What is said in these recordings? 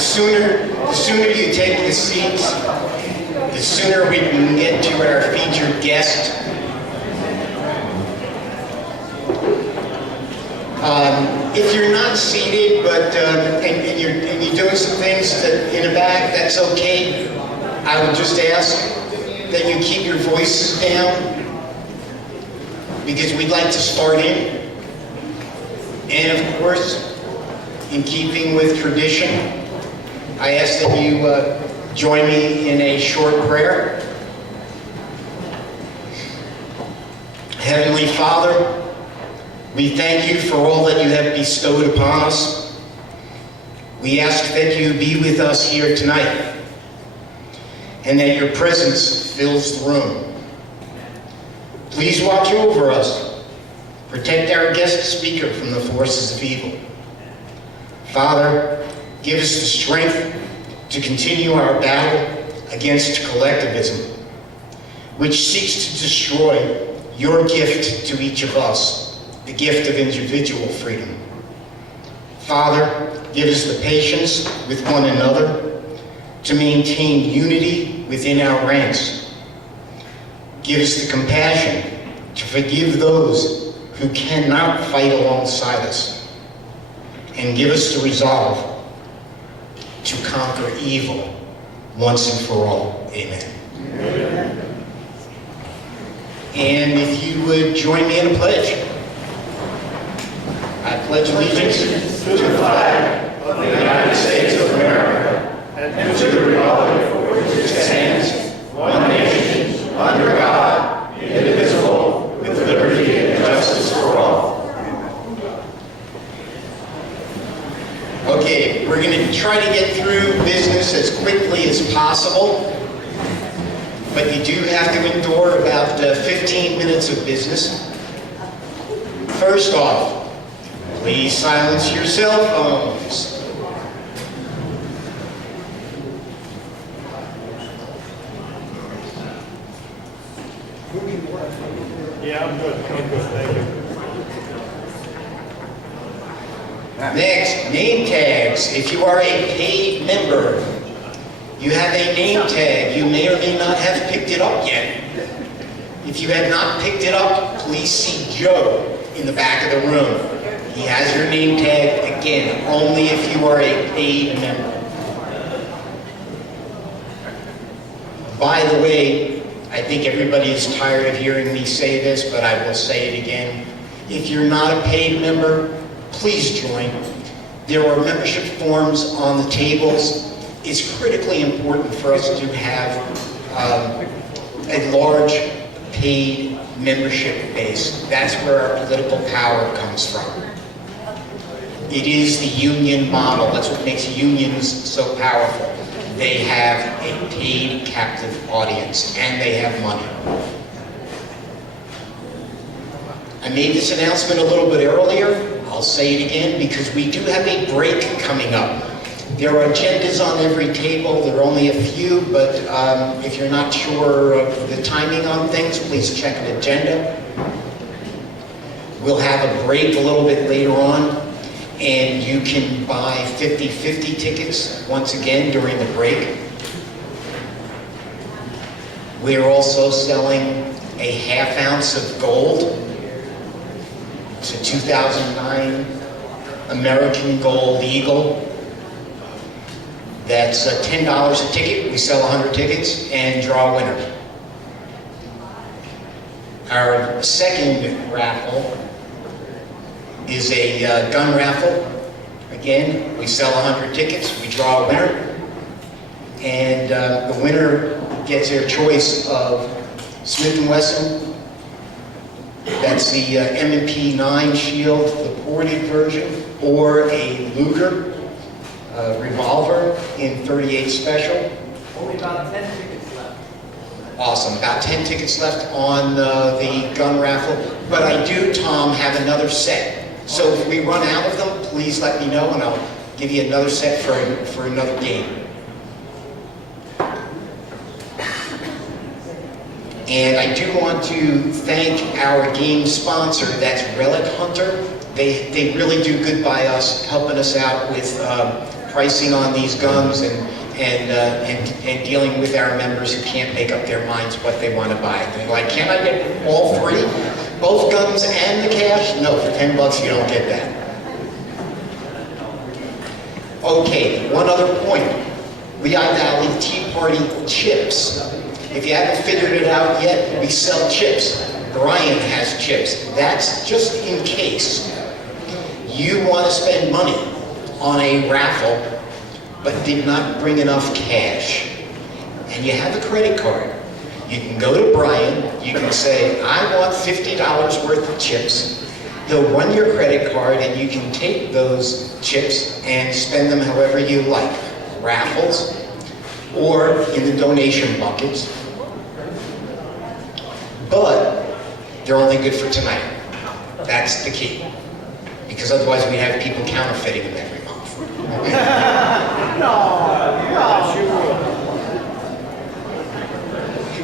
The sooner you take the seats, the sooner we can get to our featured guest. If you're not seated, but and you're doing some things in the back, that's okay. I would just ask that you keep your voices down, because we'd like to start in. And of course, in keeping with tradition, I ask that you join me in a short prayer. Heavenly Father, we thank you for all that you have bestowed upon us. We ask that you be with us here tonight, and that your presence fills the room. Please watch over us. Protect our guest speaker from the forces of evil. Father, give us the strength to continue our battle against collectivism, which seeks to destroy your gift to each of us, the gift of individual freedom. Father, give us the patience with one another to maintain unity within our ranks. Give us the compassion to forgive those who cannot fight alongside us. And give us the resolve to conquer evil once and for all. Amen. Amen. And if you would join me in a pledge. I pledge allegiance to the flag of the United States of America and to the republic for which it stands, one nation, under God, indivisible, with liberty and justice for all. Okay, we're going to try to get through business as quickly as possible, but you do have to endure about 15 minutes of business. First off, please silence your cell phones. Yeah, I'm good, thank you. Next, name tags. If you are a paid member, you have a name tag. You may or may not have picked it up yet. If you have not picked it up, please see Joe in the back of the room. He has your name tag, again, only if you are a paid member. By the way, I think everybody is tired of hearing me say this, but I will say it again. If you're not a paid member, please join. There are membership forms on the tables. It's critically important for us to have a large paid membership base. That's where our political power comes from. It is the union model. That's what makes unions so powerful. They have a paid captive audience, and they have money. I made this announcement a little bit earlier. I'll say it again because we do have a break coming up. There are agendas on every table. There are only a few, but if you're not sure of the timing on things, please check an agenda. We'll have a break a little bit later on, and you can buy 50/50 tickets once again during the break. We're also selling a ½ ounce of gold. It's a 2009 American Gold Eagle. That's $10 a ticket. We sell 100 tickets and draw a winner. Our second raffle is a gun raffle. Again, we sell 100 tickets, we draw a winner, and the winner gets their choice of Smith & Wesson. That's the M&P 9 Shield, the ported version, or a Luger revolver in .38 Special. Only about 10 tickets left. Awesome, about 10 tickets left on the gun raffle, but I do, Tom, have another set. So if we run out of them, please let me know, and I'll give you another set for another game. And I do want to thank our game sponsor, that's Relic Hunter. They really do good by us, helping us out with pricing on these gums and dealing with our members who can't make up their minds what they want to buy. They're like, can I get all three? Both gums and the cash? No, for $10 you don't get that. Okay, one other point. Lehigh Valley Tea Party chips. If you haven't figured it out yet, we sell chips. Brian has chips. That's just in case you want to spend money on a raffle but did not bring enough cash. And you have a credit card. You can go to Brian, you can say, I want $50 worth of chips. He'll run your credit card and you can take those chips and spend them however you like. Raffles, or in the donation buckets. But they're only good for tonight. That's the key. Because otherwise we have people counterfeiting them every month.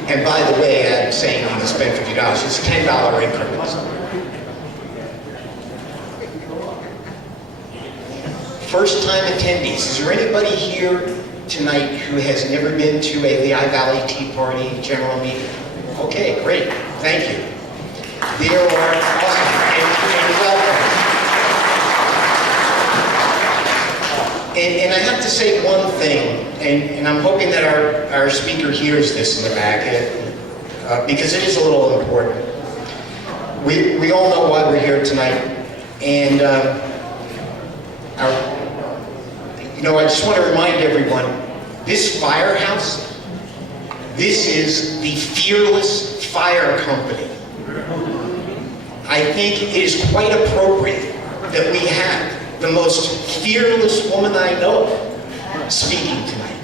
And by the way, I'm saying you can spend $50. It's $10 increments. First-time attendees. Is there anybody here tonight who has never been to a Lehigh Valley Tea Party general meeting? Okay, great. Thank you. There are awesome and welcome. And I have to say one thing, and I'm hoping that our speaker hears this in the back, because it is a little important. We all know why we're here tonight, and I just want to remind everyone, this firehouse, this is the Fearless Fire Company. I think it is quite appropriate that we have the most fearless woman I know speaking tonight.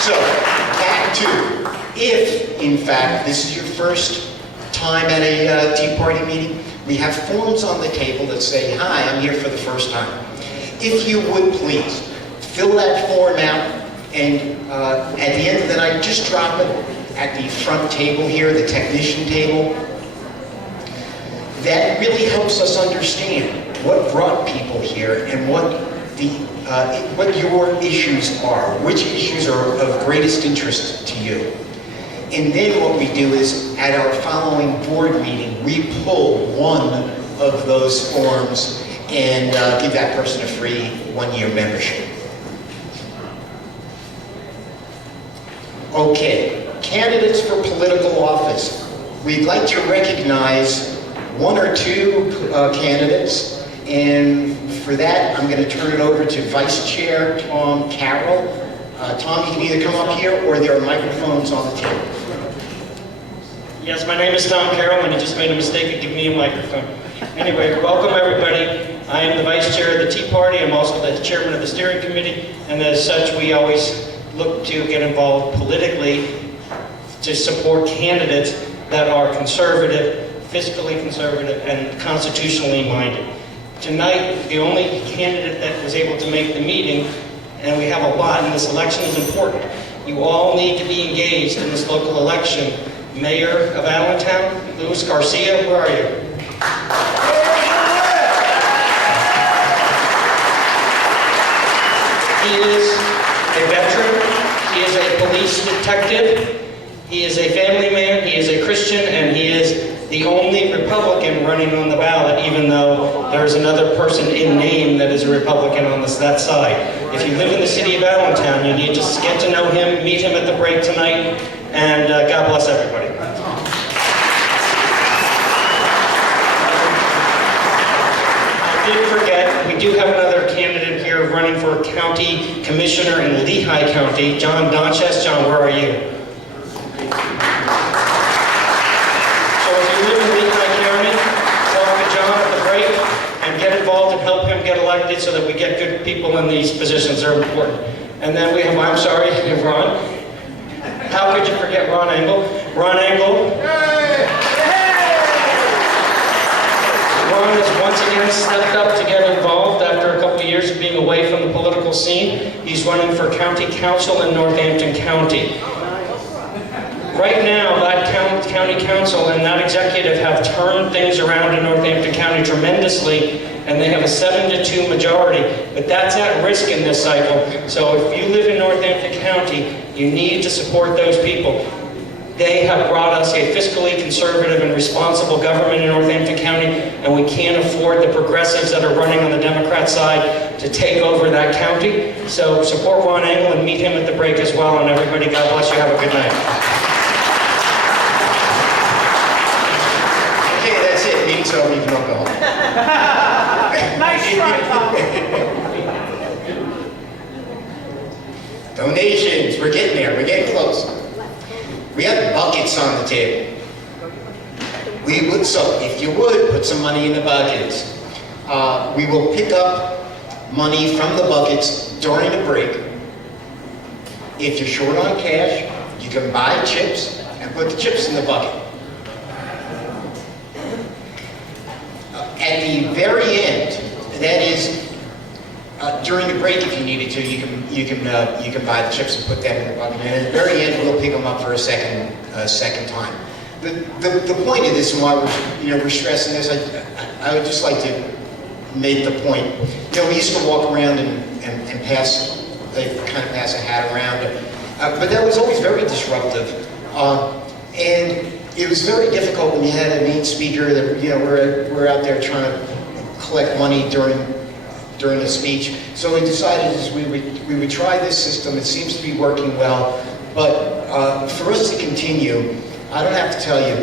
So, back to, if in fact this is your first time at a Tea Party meeting, we have forms on the table that say, hi, I'm here for the first time. If you would please, fill that form out, and at the end of the night, just drop it at the front table here, the technician table. That really helps us understand what brought people here and what your issues are, which issues are of greatest interest to you. And then what we do is, at our following board meeting, we pull one of those forms and give that person a free one-year membership. Okay, candidates for political office. We'd like to recognize one or two candidates, and for that, I'm going to turn it over to Vice Chair Tom Carroll. Tom, you can either come up here, or there are microphones on the table. Yes, my name is Tom Carroll, and you just made a mistake of giving me a microphone. Anyway, welcome everybody. I am the Vice Chair of the Tea Party. I'm also the Chairman of the Steering Committee, and as such, we always look to get involved politically to support candidates that are conservative, fiscally conservative, and constitutionally minded. Tonight, the only candidate that was able to make the meeting, and we have a lot, and this election is important. You all need to be engaged in this local election. Mayor of Allentown, Luis Garcia, where are you? He is a veteran, he is a police detective, he is a family man, he is a Christian, and he is the only Republican running on the ballot, even though there's another person in name that is a Republican on that side. If you live in the city of Allentown, you need to get to know him, meet him at the break tonight, and God bless everybody. I did forget, we do have another candidate here running for county commissioner in Lehigh County, John Donches. John, where are you? So if you live in Lehigh County, talk to John at the break and get involved and help him get elected so that we get good people in these positions. They're important. And then we have, I'm sorry, Ron. How could you forget Ron Engel? Ron Engel. Ron has once again stepped up to get involved after a couple of years of being away from the political scene. He's running for county council in Northampton County. Right now, that county County Council and that executive have turned things around in Northampton County tremendously, and they have a 7-2 majority, but that's at risk in this cycle. So if you live in Northampton County, you need to support those people. They have brought us a fiscally conservative and responsible government in Northampton County, and we can't afford the progressives that are running on the Democrat side to take over that county. So support Ron Engel and meet him at the break as well, and everybody, God bless you, have a good night. Okay, that's it. Meeting's over. You can all go home. Nice try, Tom. Donations. We're getting there. We're getting close. We have buckets on the table. So if you would, put some money in the buckets. We will pick up money from the buckets during the break. If you're short on cash, you can buy chips and put the chips in the bucket. At the very end, that is, during the break, if you needed to, you can buy the chips and put them in the bucket. And at the very end, we'll pick them up for a second time. The point of this, and why we're stressing this, I would just like to make the point. We used to walk around and pass, kind of pass a hat around, but that was always very disruptive. And it was very difficult when you had a main speaker that we're out there trying to collect money during the speech. So we decided we would try this system. It seems to be working well, but for us to continue, I don't have to tell you,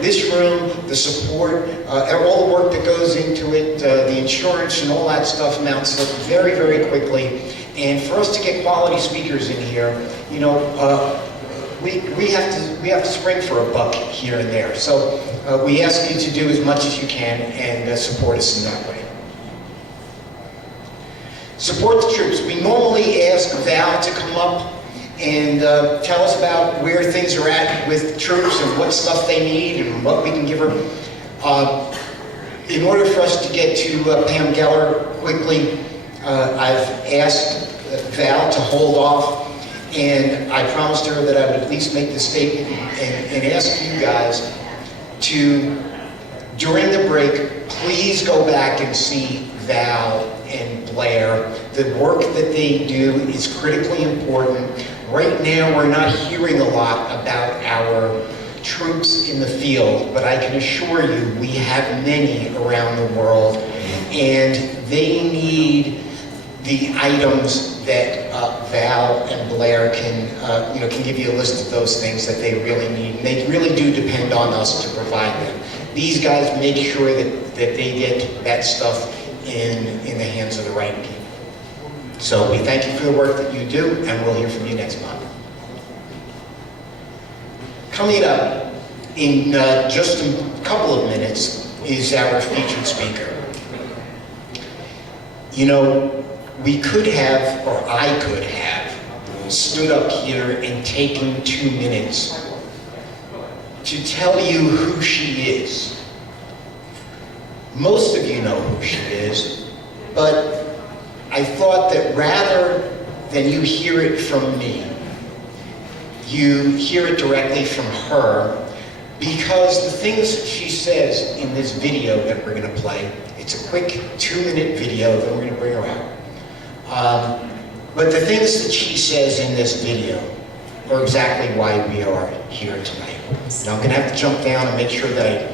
this room, the support, all the work that goes into it, the insurance and all that stuff mounts up very, very quickly. And for us to get quality speakers in here, we have to spring for a buck here and there. So we ask you to do as much as you can and support us in that way. Support the troops. We normally ask Val to come up and tell us about where things are at with troops and what stuff they need and what we can give her. In order for us to get to Pam Geller quickly, I've asked Val to hold off, and I promised her that I would at least make the statement and ask you guys to, during the break, please go back and see Val and Blair. The work that they do is critically important. Right now, we're not hearing a lot about our troops in the field, but I can assure you we have many around the world, and they need the items that Val and Blair can give you a list of those things that they really need. And they really do depend on us to provide them. These guys make sure that they get that stuff in the hands of the right people. So we thank you for the work that you do, and we'll hear from you next month. Coming up in just a couple of minutes is our featured speaker. We could have, or I could have, stood up here and taken 2 minutes to tell you who she is. Most of you know who she is, but I thought that rather than you hear it from me, you hear it directly from her, because the things that she says in this video that we're going to play, it's a quick 2-minute video that we're going to bring her out. But the things that she says in this video are exactly why we are here tonight. Now I'm going to have to jump down and make sure that I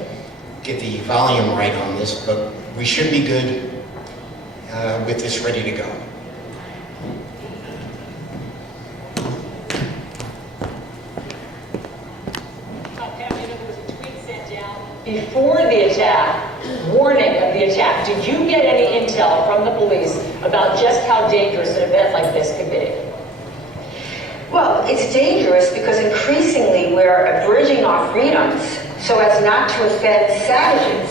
get the volume right on this, but we should be good with this ready to go. Before the attack, warning of the attack, did you get any intel from the police about just how dangerous an event like this could be? Well, it's dangerous because increasingly we're abridging our freedoms so as not to offend savages.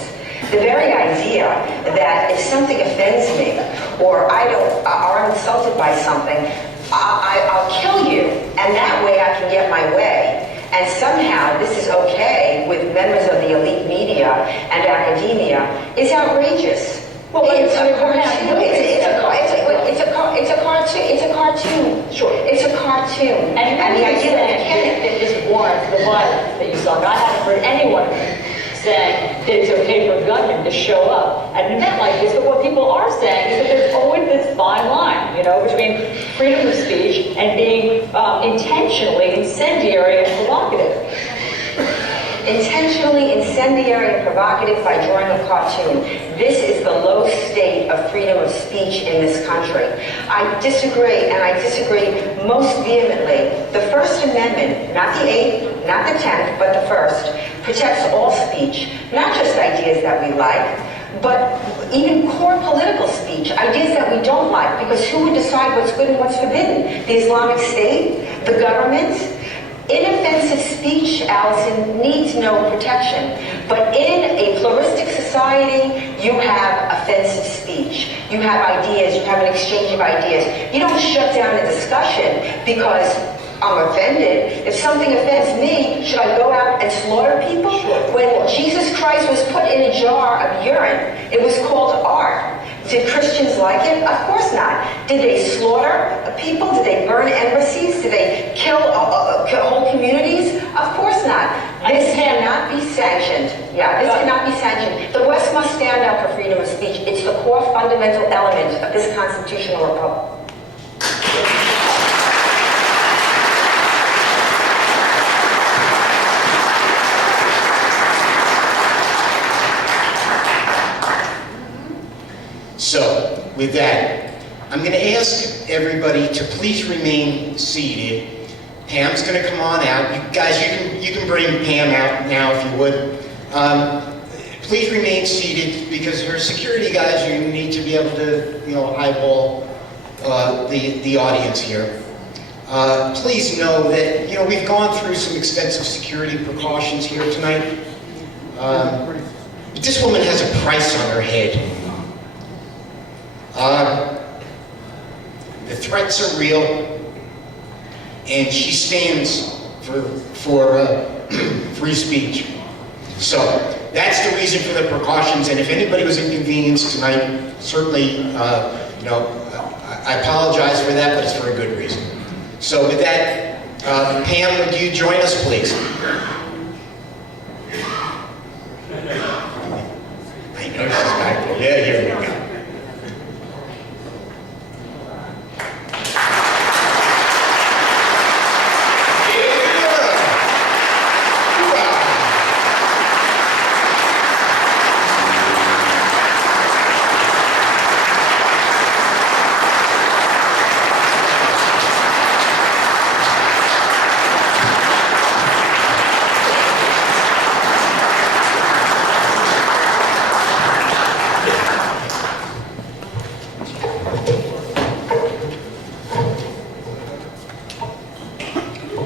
The very idea that if something offends me or I'm insulted by something, I'll kill you, and that way I can get my way. And somehow this is okay with members of the elite media and academia is outrageous. Well, it's a cartoon. It's a cartoon. Sure. It's a cartoon. And the idea that this warrants the violence that you saw. And I haven't heard anyone saying that it's okay for a gunman to show up at an event like this. But what people are saying is that there's always this fine line, between freedom of speech and being intentionally incendiary and provocative. Intentionally incendiary and provocative by drawing a cartoon. This is the low state of freedom of speech in this country. I disagree, and I disagree most vehemently. The First Amendment, not the 8th, not the 10th, but the first, protects all speech, not just ideas that we like, but even core political speech, ideas that we don't like, because who would decide what's good and what's forbidden? The Islamic State? The government? Inoffensive speech, Allison, needs no protection. But in a pluralistic society, you have offensive speech. You have ideas, you have an exchange of ideas. You don't shut down a discussion because I'm offended. If something offends me, should I go out and slaughter people? When Jesus Christ was put in a jar of urine, it was called art. Did Christians like it? Of course not. Did they slaughter people? Did they burn embassies? Did they kill whole communities? Of course not. This cannot be sanctioned. Yeah, this cannot be sanctioned. The West must stand up for freedom of speech. It's the core fundamental element of this constitutional republic. So, with that, I'm going to ask everybody to please remain seated. Pam's going to come on out. You guys, you can bring Pam out now if you would. Please remain seated because her security guys, you need to be able to, eyeball the audience here. Please know that, we've gone through some extensive security precautions here tonight. But this woman has a price on her head. The threats are real, and she stands for free speech. So that's the reason for the precautions. And if anybody was inconvenienced tonight, certainly, I apologize for that, but it's for a good reason. So with that, Pam, would you join us, please? I know she's back there. Yeah, here we go.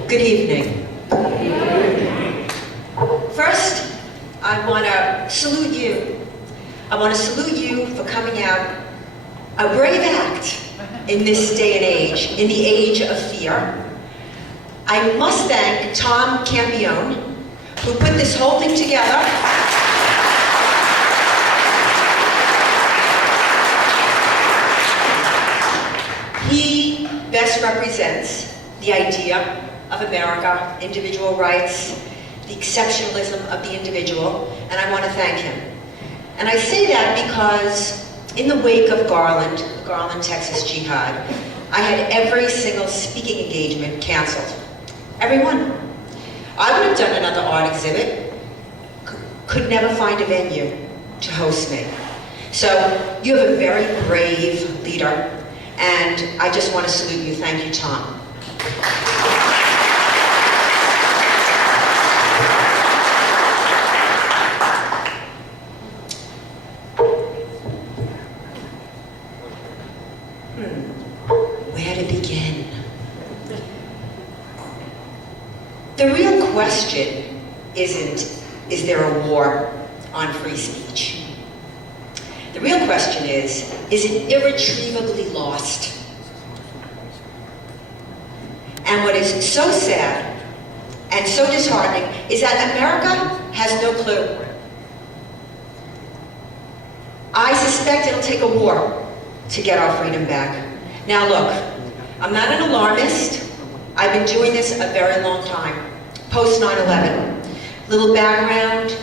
Good evening. First, I want to salute you. I want to salute you for coming out, a brave act in this day and age, in the age of fear. I must thank Tom Campione, who put this whole thing together. He best represents the idea of America, individual rights, the exceptionalism of the individual, and I want to thank him. And I say that because in the wake of Garland, Texas Jihad, I had every single speaking engagement canceled. Every one. I would have done another art exhibit, could never find a venue to host me. So you have a very brave leader, and I just want to salute you. Thank you, Tom. Where to begin? The real question isn't, is there a war on free speech? The real question is it irretrievably lost? And what is so sad and so disheartening is that America has no clue. I suspect it'll take a war to get our freedom back. Now look, I'm not an alarmist. I've been doing this a very long time. post 9/11. Little background,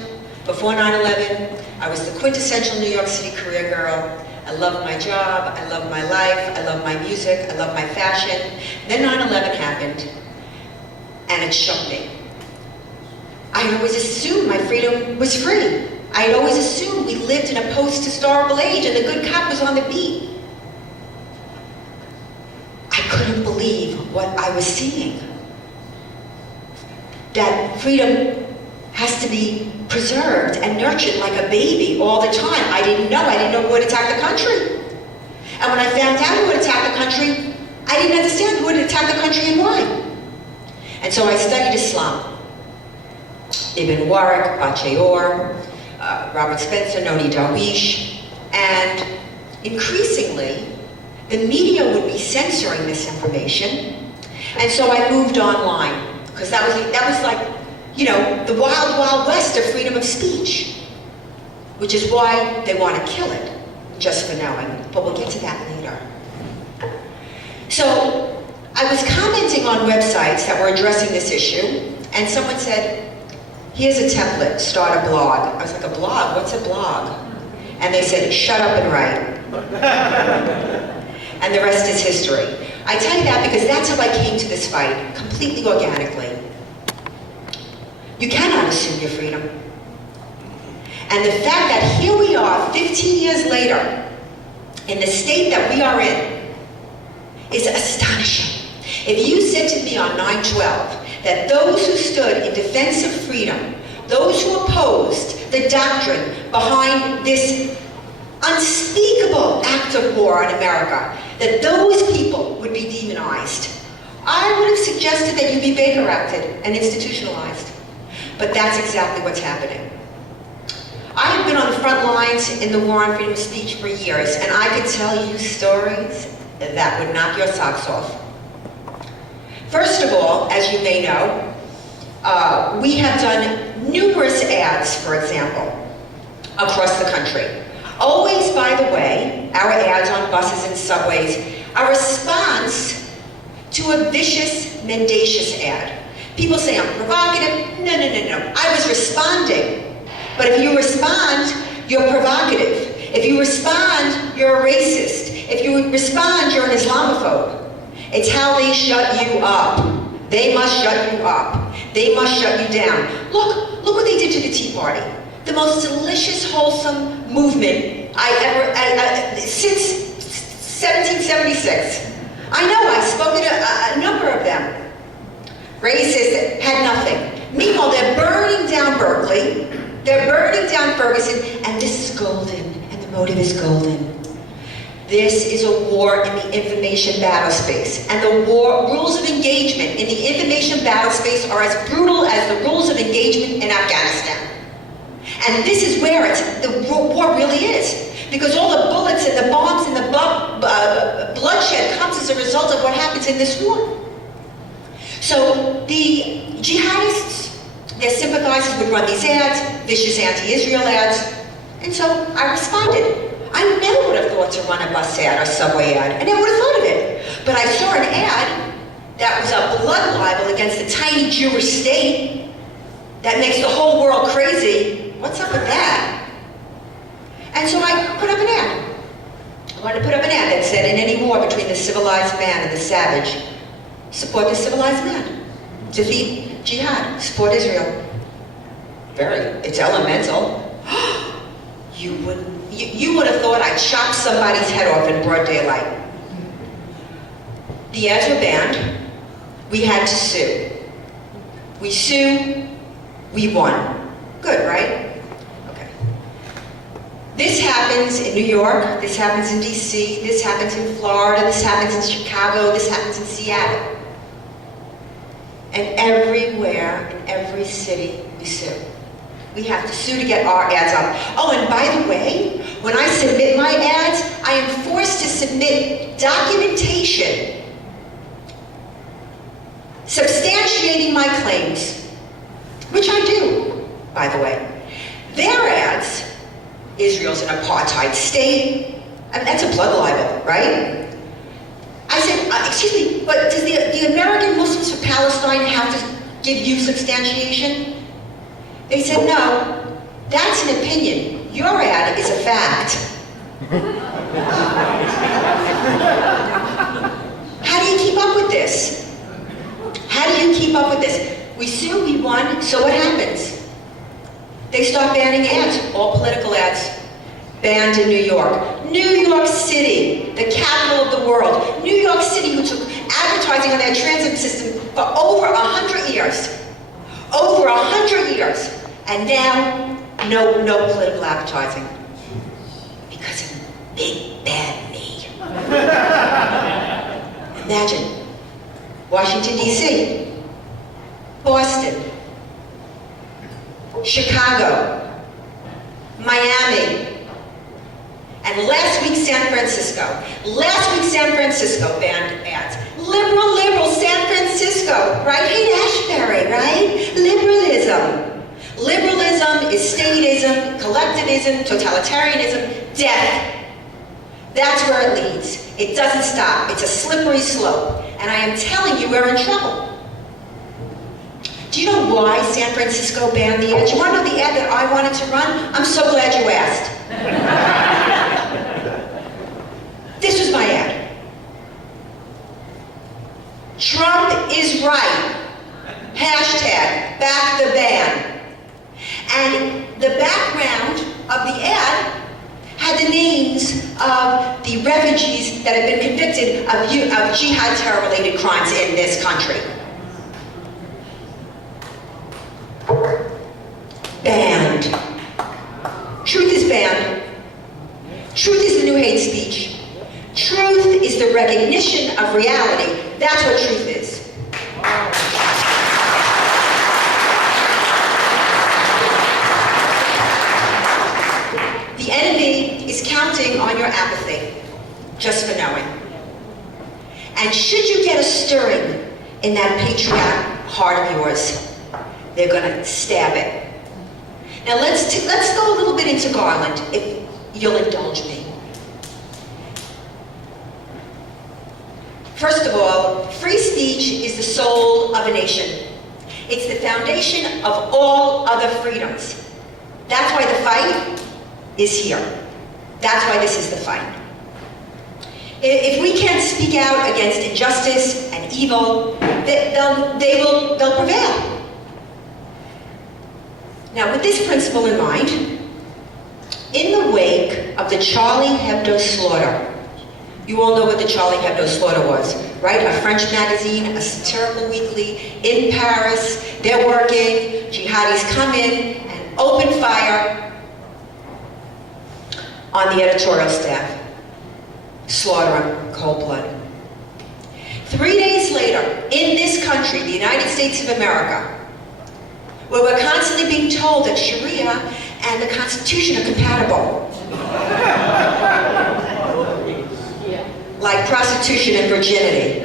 before 9/11, I was the quintessential New York City career girl. I loved my job, I loved my life, I loved my music, I loved my fashion. Then 9/11 happened, and it shook me. I had always assumed my freedom was free. I had always assumed we lived in a post-historical age and the good cop was on the beat. I couldn't believe what I was seeing. That freedom has to be preserved and nurtured like a baby all the time. I didn't know who would attack the country. And when I found out who would attack the country, I didn't understand who would attack the country and why. And so I studied Islam. Ibn Waraq, Bacheor, Robert Spencer, Noni Darwish, and increasingly, the media would be censoring this information, and so I moved online, because that was like, you know, the wild, wild west of freedom of speech, which is why they want to kill it, just for knowing, but we'll get to that later. So, I was commenting on websites that were addressing this issue, and someone said, here's a template, start a blog. I was like, a blog? What's a blog? And they said, shut up and write. And the rest is history. I tell you that because that's how I came to this fight, completely organically. You cannot assume your freedom. And the fact that here we are, 15 years later, in the state that we are in, is astonishing. If you said to me on 9/12 that those who stood in defense of freedom, those who opposed the doctrine behind this unspeakable act of war on America, that those people would be demonized, I would have suggested that you be Baker Acted and institutionalized. But that's exactly what's happening. I have been on the front lines in the war on freedom of speech for years, and I could tell you stories that would knock your socks off. First of all, as you may know, we have done numerous ads, for example, across the country. Always, by the way, our ads on buses and subways, a response to a vicious, mendacious ad. People say I'm provocative. No, no, no, no. I was responding. But if you respond, you're provocative. If you respond, you're a racist. If you respond, you're an Islamophobe. It's how they shut you up. They must shut you up. They must shut you down. Look what they did to the Tea Party. The most delicious, wholesome movement since 1776. I know, I spoke at a number of them. Racist, had nothing. Meanwhile, they're burning down Berkeley, they're burning down Ferguson, and this is golden, and the motive is golden. This is a war in the information battle space, and the rules of engagement in the information battle space are as brutal as the rules of engagement in Afghanistan. And this is where the war really is, because all the bullets and the bombs and the bloodshed comes as a result of what happens in this war. So the jihadists, their sympathizers would run these ads, vicious anti-Israel ads, and so I responded. I never would have thought to run a bus ad or subway ad. I never would have thought of it. But I saw an ad that was a blood libel against a tiny Jewish state that makes the whole world crazy. What's up with that? And so I put up an ad. I wanted to put up an ad that said, in any war between the civilized man and the savage, support the civilized man. Defeat jihad. Support Israel. It's elemental. You would have thought I'd chop somebody's head off in broad daylight. The ads were banned. We had to sue. We sued. We won. Good, right? Okay. This happens in New York. This happens in DC. This happens in Florida. This happens in Chicago. This happens in Seattle. And everywhere, in every city, we sue. We have to sue to get our ads up. Oh, and by the way, when I submit my ads, I am forced to submit documentation substantiating my claims, which I do, by the way. Their ads, Israel's an apartheid state, I mean, that's a blood libel, right? I said, excuse me, but does the American Muslims for Palestine have to give you substantiation? They said, no, that's an opinion. Your ad is a fact. How do you keep up with this? How do you keep up with this? We sue, we won, so what happens? They start banning ads, all political ads. Banned in New York. New York City, the capital of the world. New York City, who took advertising on their transit system for over 100 years. Over 100 years. And now, no political advertising. Because of big bad me. Imagine, Washington, D.C., Boston, Chicago, Miami, and last week, San Francisco. Last week, San Francisco banned ads. Liberal, San Francisco, right? Haight Ashbury, right? Liberalism. Liberalism is statism, collectivism, totalitarianism, death. That's where it leads. It doesn't stop. It's a slippery slope. And I am telling you, we're in trouble. Do you know why San Francisco banned the ad? Do you want to know the ad that I wanted to run? I'm so glad you asked. This was my ad. Trump is right. Hashtag back the ban. And the background of the ad had the names of the refugees that had been convicted of jihad terror-related crimes in this country. Banned. Truth is banned. Truth is the new hate speech. Truth is the recognition of reality. That's what truth is. The enemy is counting on your apathy, just for knowing. And should you get a stirring in that patriotic heart of yours, they're going to stab it. Now let's go a little bit into Garland, if you'll indulge me. First of all, free speech is the soul of a nation. It's the foundation of all other freedoms. That's why the fight is here. That's why this is the fight. If we can't speak out against injustice and evil, they'll prevail. Now, with this principle in mind, in the wake of the Charlie Hebdo slaughter, you all know what the Charlie Hebdo slaughter was, right? A French magazine, a satirical weekly in Paris. They're working, jihadis come in and open fire on the editorial staff, slaughter in cold blood. 3 days later, in this country, the United States of America, where we're constantly being told that Sharia and the Constitution are compatible. Like prostitution and virginity.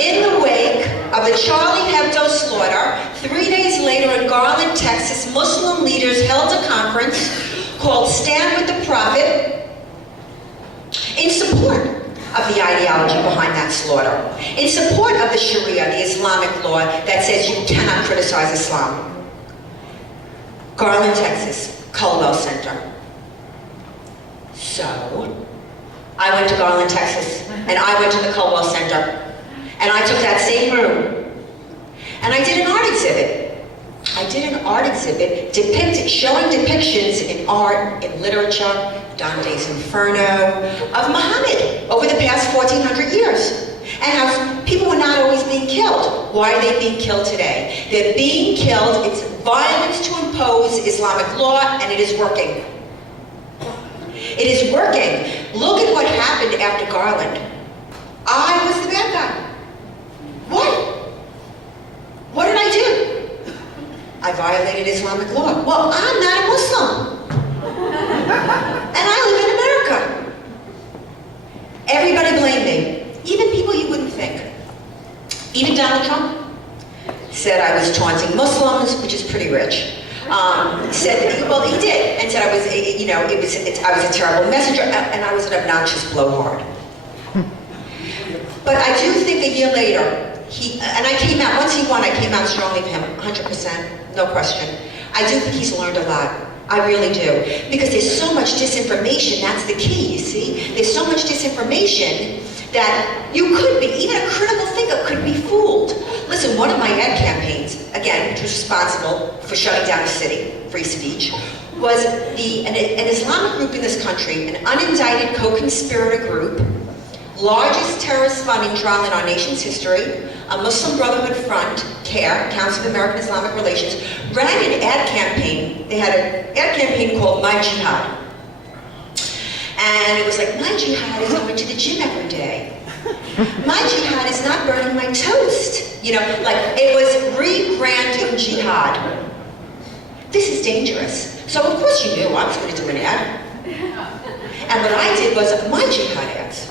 In the wake of the Charlie Hebdo slaughter, 3 days later in Garland, Texas, Muslim leaders held a conference called Stand with the Prophet in support of the ideology behind that slaughter, in support of the Sharia, the Islamic law that says you cannot criticize Islam. Garland, Texas, Culwell Center. So, I went to Garland, Texas, and I went to the Culwell Center, and I took that same room, and I did an art exhibit. I did an art exhibit showing depictions in art, in literature, Dante's Inferno, of Muhammad over the past 1,400 years. And how people were not always being killed. Why are they being killed today? They're being killed. It's violence to impose Islamic law, and it is working. It is working. Look at what happened after Garland. I was the bad guy. What? What did I do? I violated Islamic law. Well, I'm not a Muslim. And I live in America. Everybody blamed me. Even people you wouldn't think. Even Donald Trump said I was taunting Muslims, which is pretty rich. Said, well, he did, and said I was, I was a terrible messenger, and I was an obnoxious blowhard. But I do think a year later, and I came out, once he won, I came out strongly for him, 100%, no question. I do think he's learned a lot. I really do. Because there's so much disinformation, that's the key, you see? There's so much disinformation that you could be, even a critical thinker could be fooled. Listen, one of my ad campaigns, again, which was responsible for shutting down a city, free speech, was an Islamic group in this country, an unindicted co-conspirator group, largest terrorist funding trial in our nation's history, a Muslim Brotherhood Front, CARE, Council of American Islamic Relations, ran an ad campaign. They had an ad campaign called My Jihad. And it was like, my jihad is going to the gym every day. My jihad is not burning my toast. You know, like, it was rebranding jihad. This is dangerous. So of course you knew I was going to do an ad. And what I did was my jihad ads.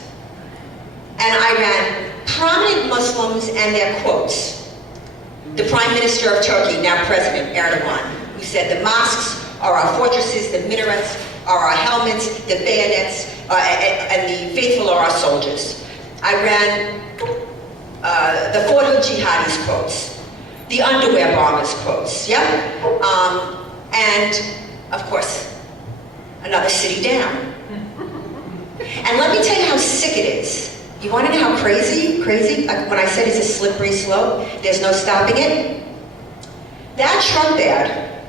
And I ran prominent Muslims and their quotes. The Prime Minister of Turkey, now President Erdogan, who said the mosques are our fortresses, the minarets are our helmets, the bayonets, and the faithful are our soldiers. I ran the Fort Hood jihadis quotes, the underwear bombers quotes, yeah? And, of course, another city down. And let me tell you how sick it is. You want to know how crazy? Like when I said it's a slippery slope, there's no stopping it. That Trump ad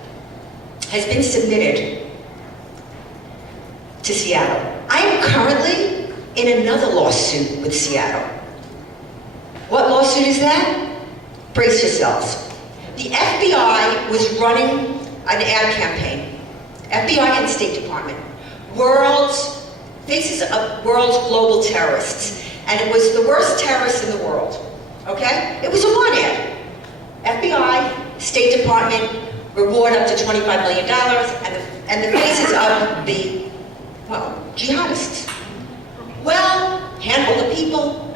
has been submitted to Seattle. I am currently in another lawsuit with Seattle. What lawsuit is that? Brace yourselves. The FBI was running an ad campaign. FBI and State Department. Faces of world's global terrorists. And it was the worst terrorists in the world, okay? It was a one ad. FBI, State Department, reward up to $25 million, and the faces of the, well, jihadists. Well, handful of people,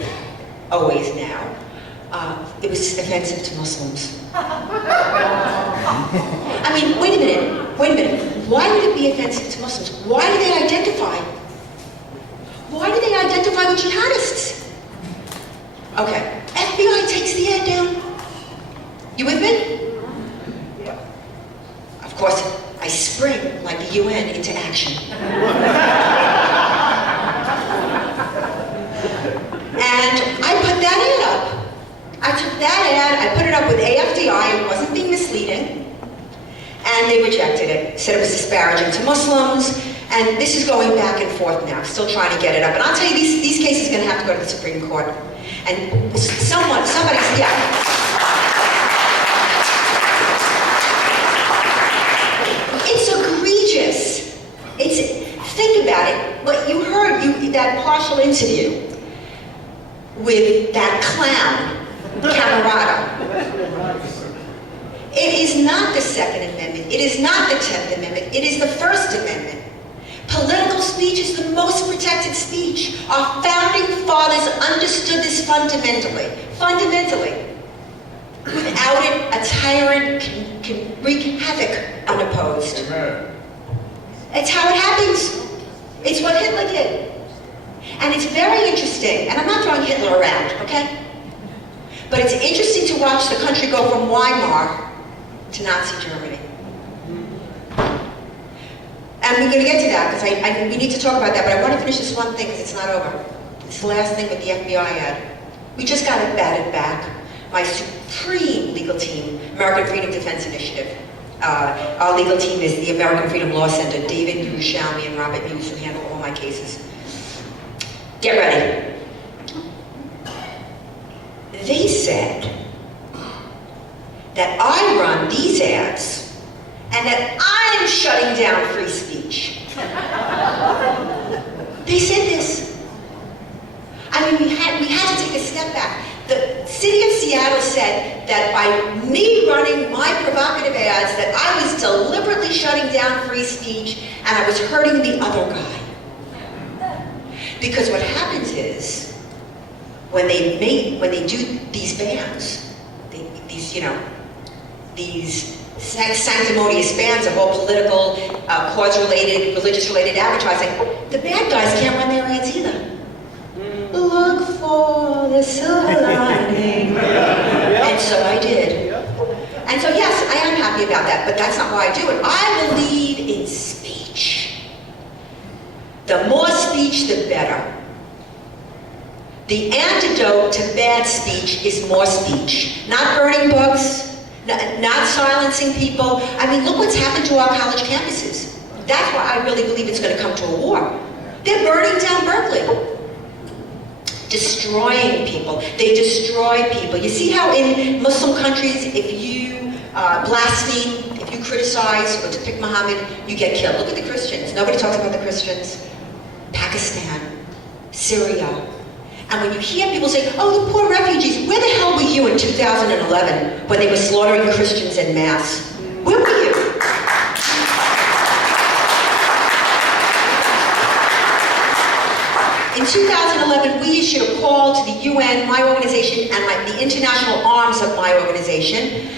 always now, it was offensive to Muslims. I mean, wait a minute. Why would it be offensive to Muslims? Why do they identify? Why do they identify with jihadists? Okay, FBI takes the ad down. You with me? Of course, I spring like the UN into action. And I put that ad up. I took that ad, I put it up with AFDI, it wasn't being misleading, and they rejected it, said it was disparaging to Muslims, and this is going back and forth now, still trying to get it up. And I'll tell you, these cases are going to have to go to the Supreme Court. And somebody's, yeah. It's egregious. Think about it. What you heard, that partial interview with that clown, Camarada. It is not the Second Amendment. It is not the 10th Amendment. It is the First Amendment. Political speech is the most protected speech. Our founding fathers understood this fundamentally. Fundamentally. Without it, a tyrant can wreak havoc unopposed. Amen. It's how it happens. It's what Hitler did. And it's very interesting, and I'm not throwing Hitler around, okay? But it's interesting to watch the country go from Weimar to Nazi Germany. And we're going to get to that, because we need to talk about that, but I want to finish this one thing, because it's not over. It's the last thing with the FBI ad. We just got it batted back. My supreme legal team, American Freedom Defense Initiative. Our legal team is the American Freedom Law Center, David Yerushalmi and Robert Hughes, who handle all my cases. Get ready. They said that I run these ads and that I am shutting down free speech. They said this. I mean, we had to take a step back. The city of Seattle said that by me running my provocative ads, that I was deliberately shutting down free speech and I was hurting the other guy. Because what happens is, when they do these bans, these sanctimonious bans of all political, cause-related, religious-related advertising, the bad guys can't run their ads either. Look for the silver lining. And so I did. And so yes, I am happy about that, but that's not why I do it. I believe in speech. The more speech, the better. The antidote to bad speech is more speech. Not burning books, not silencing people. I mean, look what's happened to our college campuses. That's why I really believe it's going to come to a war. They're burning down Berkeley. Destroying people. They destroy people. You see how in Muslim countries, if you blaspheme, if you criticize or depict Muhammad, you get killed. Look at the Christians. Nobody talks about the Christians. Pakistan, Syria. And when you hear people say, oh, the poor refugees, where the hell were you in 2011 when they were slaughtering Christians en masse? Where were you? In 2011, we issued a call to the UN, my organization, and the international arms of my organization.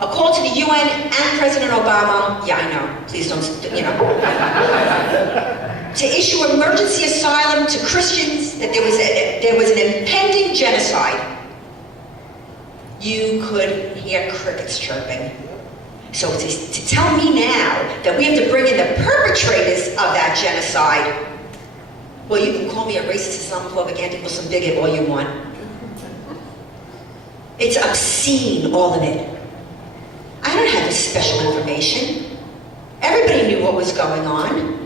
A call to the UN and President Obama, yeah, I know, please don't, to issue emergency asylum to Christians, that there was an impending genocide. You could hear crickets chirping. So to tell me now that we have to bring in the perpetrators of that genocide, well, you can call me a racist, Islamophobic, anti-Muslim bigot all you want. It's obscene, all of it. I don't have this special information. Everybody knew what was going on.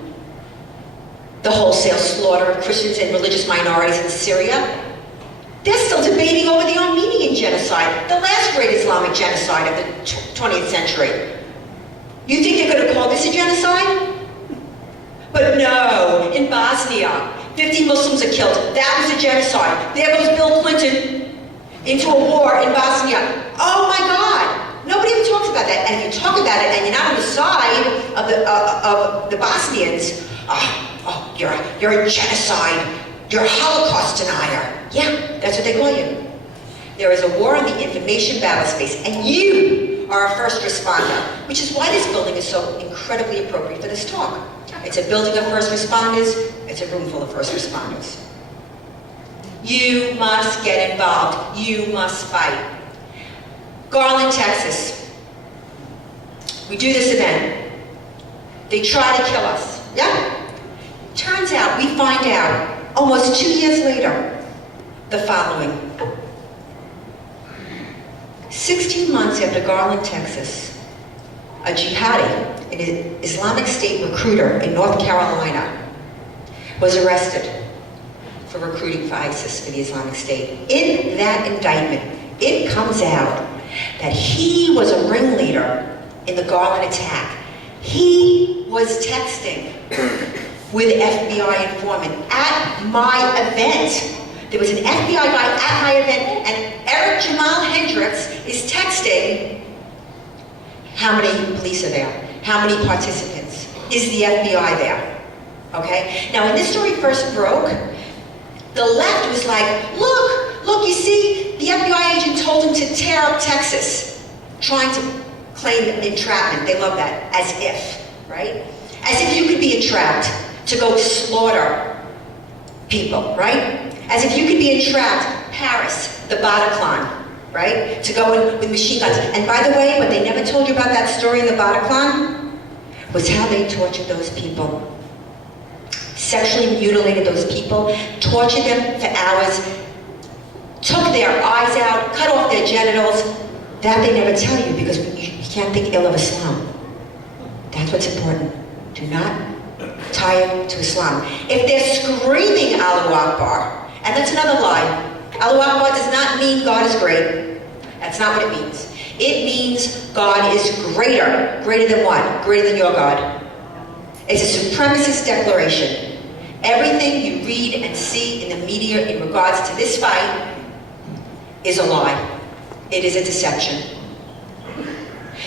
The wholesale slaughter of Christians and religious minorities in Syria. They're still debating over the Armenian genocide, the last great Islamic genocide of the 20th century. You think they're going to call this a genocide? But no, in Bosnia, 50 Muslims are killed. That was a genocide. There goes Bill Clinton into a war in Bosnia. Oh my God. Nobody even talks about that. And if you talk about it and you're not on the side of the Bosnians, you're a genocide. You're a Holocaust denier. Yeah, that's what they call you. There is a war in the information battle space, and you are a first responder, which is why this building is so incredibly appropriate for this talk. It's a building of first responders. It's a room full of first responders. You must get involved. You must fight. Garland, Texas. We do this event. They try to kill us. Yeah? Turns out, we find out, almost 2 years later, the following. 16 months after Garland, Texas, a jihadi, an Islamic State recruiter in North Carolina, was arrested for recruiting for ISIS, for the Islamic State. In that indictment, it comes out that he was a ringleader in the Garland attack. He was texting with FBI informant at my event. There was an FBI guy at my event, and Eric Jamal Hendricks is texting, how many police are there? How many participants? Is the FBI there? Okay? Now, when this story first broke, the left was like, look, you see, the FBI agent told him to tear up Texas, trying to claim entrapment. They love that, as if, right? As if you could be entrapped to go slaughter people, right? As if you could be entrapped, Paris, the Bataclan, right? To go in with machine guns. And by the way, what they never told you about that story in the Bataclan was how they tortured those people. Sexually mutilated those people, tortured them for hours, took their eyes out, cut off their genitals. That they never tell you because you can't think ill of Islam. That's what's important. Do not tie it to Islam. If they're screaming Allahu Akbar, and that's another lie. Allahu Akbar does not mean God is great. That's not what it means. It means God is greater. Greater than what? Greater than your God. It's a supremacist declaration. Everything you read and see in the media in regards to this fight is a lie. It is a deception.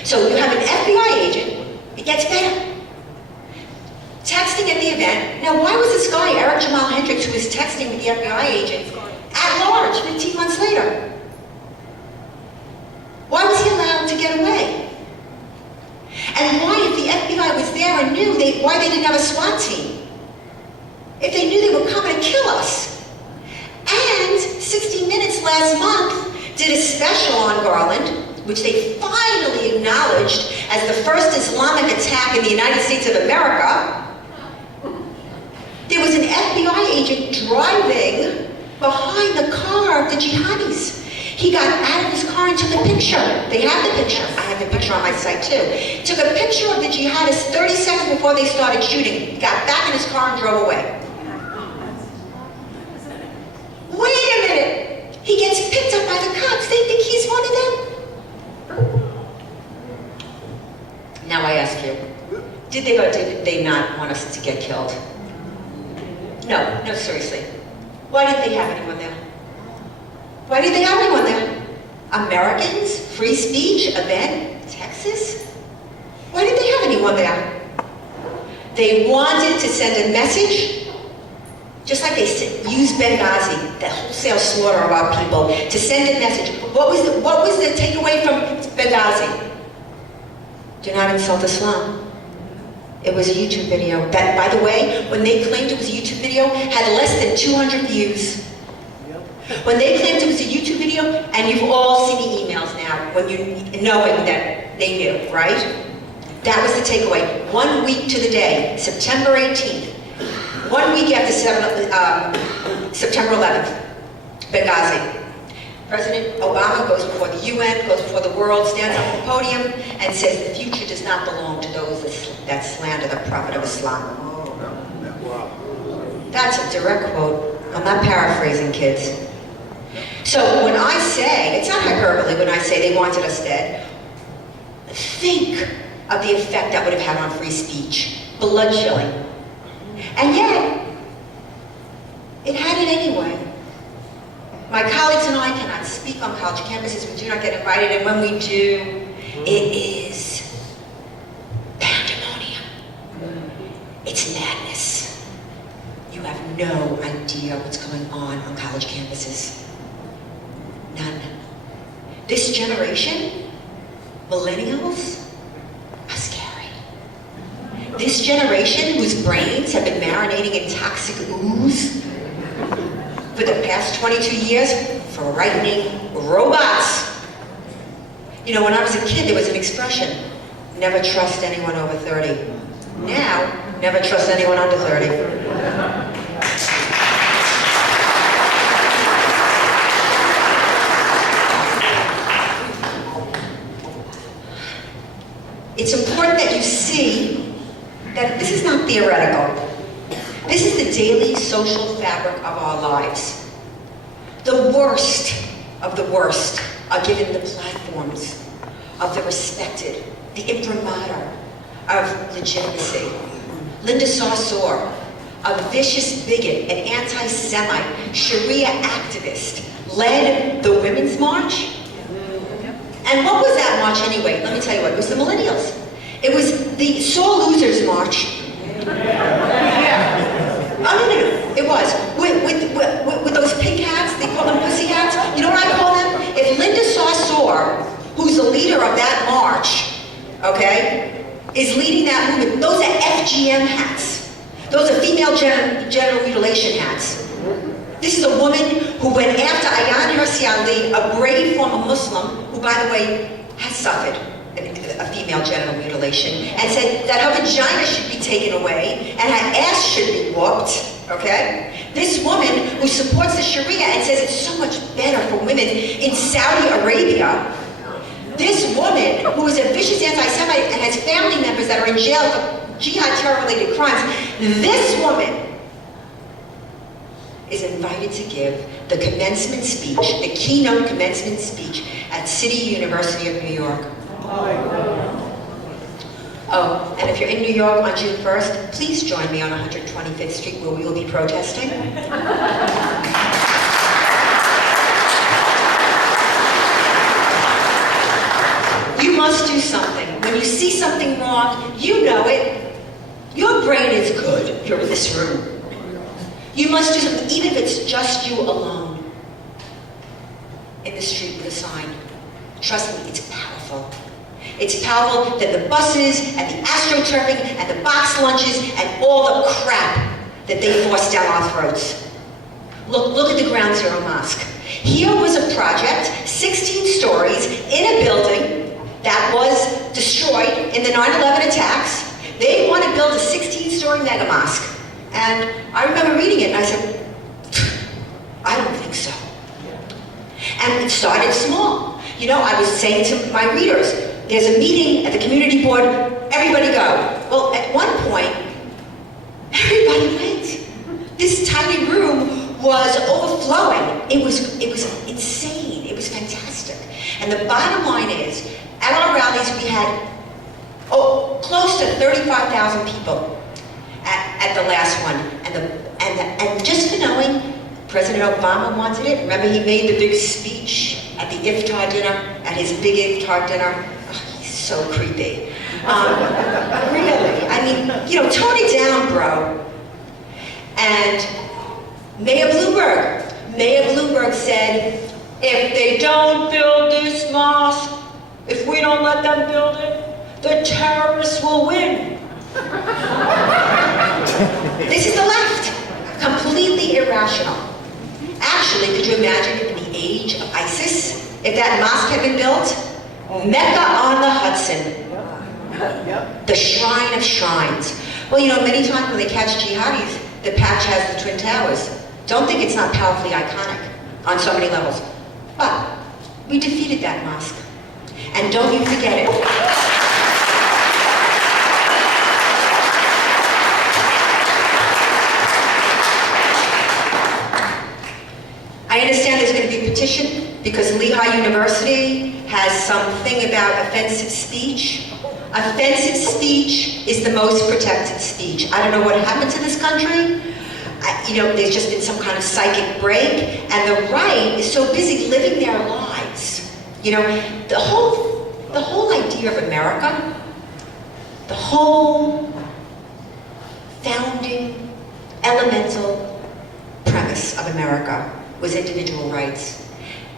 So you have an FBI agent. It gets better. Texting at the event. Now, why was this guy, Eric Jamal Hendricks, who was texting with the FBI agent, at large 15 months later? Why was he allowed to get away? And why, if the FBI was there and knew, why they didn't have a SWAT team? If they knew they were coming to kill us. And last month did a special on Garland, which they finally acknowledged as the first Islamic attack in the United States of America. There was an FBI agent driving behind the car of the jihadis. He got out of his car and took a picture. They have the picture. I have the picture on my site too. Took a picture of the jihadists 30 seconds before they started shooting. He got back in his car and drove away. Wait a minute. He gets picked up by the cops. They think he's one of them. Now I ask you, did they or did they not want us to get killed? No, seriously. Why didn't they have anyone there? Why did they have anyone there? Americans? Free speech? A ban? Texas? Why did they have anyone there? They wanted to send a message, just like they used Benghazi, the wholesale slaughter of our people, to send a message. What was the takeaway from Benghazi? Do not insult Islam. It was a YouTube video that, by the way, when they claimed it was a YouTube video, had less than 200 views. When they claimed it was a YouTube video, and you've all seen the emails now, when knowing that they knew, right? That was the takeaway. 1 week to the day, September 18th. 1 week after September 11th, Benghazi. President Obama goes before the UN, goes before the world, stands on the podium, and says the future does not belong to those that slander the Prophet of Islam. That's a direct quote. I'm not paraphrasing, kids. So when I say, it's not hyperbole when I say they wanted us dead, think of the effect that would have had on free speech. Blood chilling. And yet, it had it anyway. My colleagues and I cannot speak on college campuses. We do not get invited, and when we do, it is pandemonium. It's madness. You have no idea what's going on college campuses. None. This generation, millennials, are scary. This generation whose brains have been marinating in toxic ooze for the past 22 years, frightening robots. You know, when I was a kid, there was an expression, never trust anyone over 30. Now, never trust anyone under 30. It's important that you see that this is not theoretical. This is the daily social fabric of our lives. The worst of the worst are given the platforms of the respected, the imprimatur of legitimacy. Linda Sarsour, a vicious bigot, an anti-Semite, Sharia activist, led the Women's March. And what was that march anyway? Let me tell you what, it was the millennials. It was the sore losers march. Oh, no, it was. With those pink hats, they call them pussy hats. You know what I call them? If Linda Sarsour, who's the leader of that march, okay, is leading that movement, those are FGM hats. Those are female genital mutilation hats. This is a woman who went after Ayaan Hirsi Ali, a brave former Muslim, who, by the way, has suffered a female genital mutilation, and said that her vagina should be taken away and her ass should be whooped, okay? This woman who supports the Sharia and says it's so much better for women in Saudi Arabia. This woman who is a vicious anti-Semite and has family members that are in jail for jihad terror-related crimes. This woman is invited to give the commencement speech, the keynote commencement speech at City University of New York. Oh, and if you're in New York on June 1st, please join me on 125th Street where we will be protesting. You must do something. When you see something wrong, you know it. Your brain is good. You're in this room. You must do something, even if it's just you alone in the street with a sign. Trust me, it's powerful. It's powerful than the buses and the astroturfing and the box lunches and all the crap that they force down our throats. Look at the Ground Zero Mosque. Here was a project, 16 stories, in a building that was destroyed in the 9/11 attacks. They want to build a 16-story mega mosque. And I remember reading it and I said, I don't think so. And it started small. You know, I was saying to my readers, there's a meeting at the community board, everybody go. Well, at one point, everybody went. This tiny room was overflowing. It was insane. It was fantastic. And the bottom line is, at our rallies, we had close to 35,000 people at the last one. And just for knowing, President Obama wanted it. Remember, he made the big speech at the iftar dinner, at his big iftar dinner. Oh, he's so creepy. Really, I mean, you know, tone it down, bro. And Mayor Bloomberg said, if they don't build this mosque, if we don't let them build it, the terrorists will win. This is the left, completely irrational. Actually, could you imagine in the age of ISIS, if that mosque had been built? Mecca on the Hudson. The shrine of shrines. Well, you know, many times when they catch jihadis, the patch has the Twin Towers. Don't think it's not powerfully iconic on so many levels. But we defeated that mosque. And don't you forget it. I understand there's going to be a petition because Lehigh University has something about offensive speech. Offensive speech is the most protected speech. I don't know what happened to this country. You know, there's just been some kind of psychic break, and the right is so busy living their lives. You know, the whole idea of America, the whole founding, elemental premise of America was individual rights.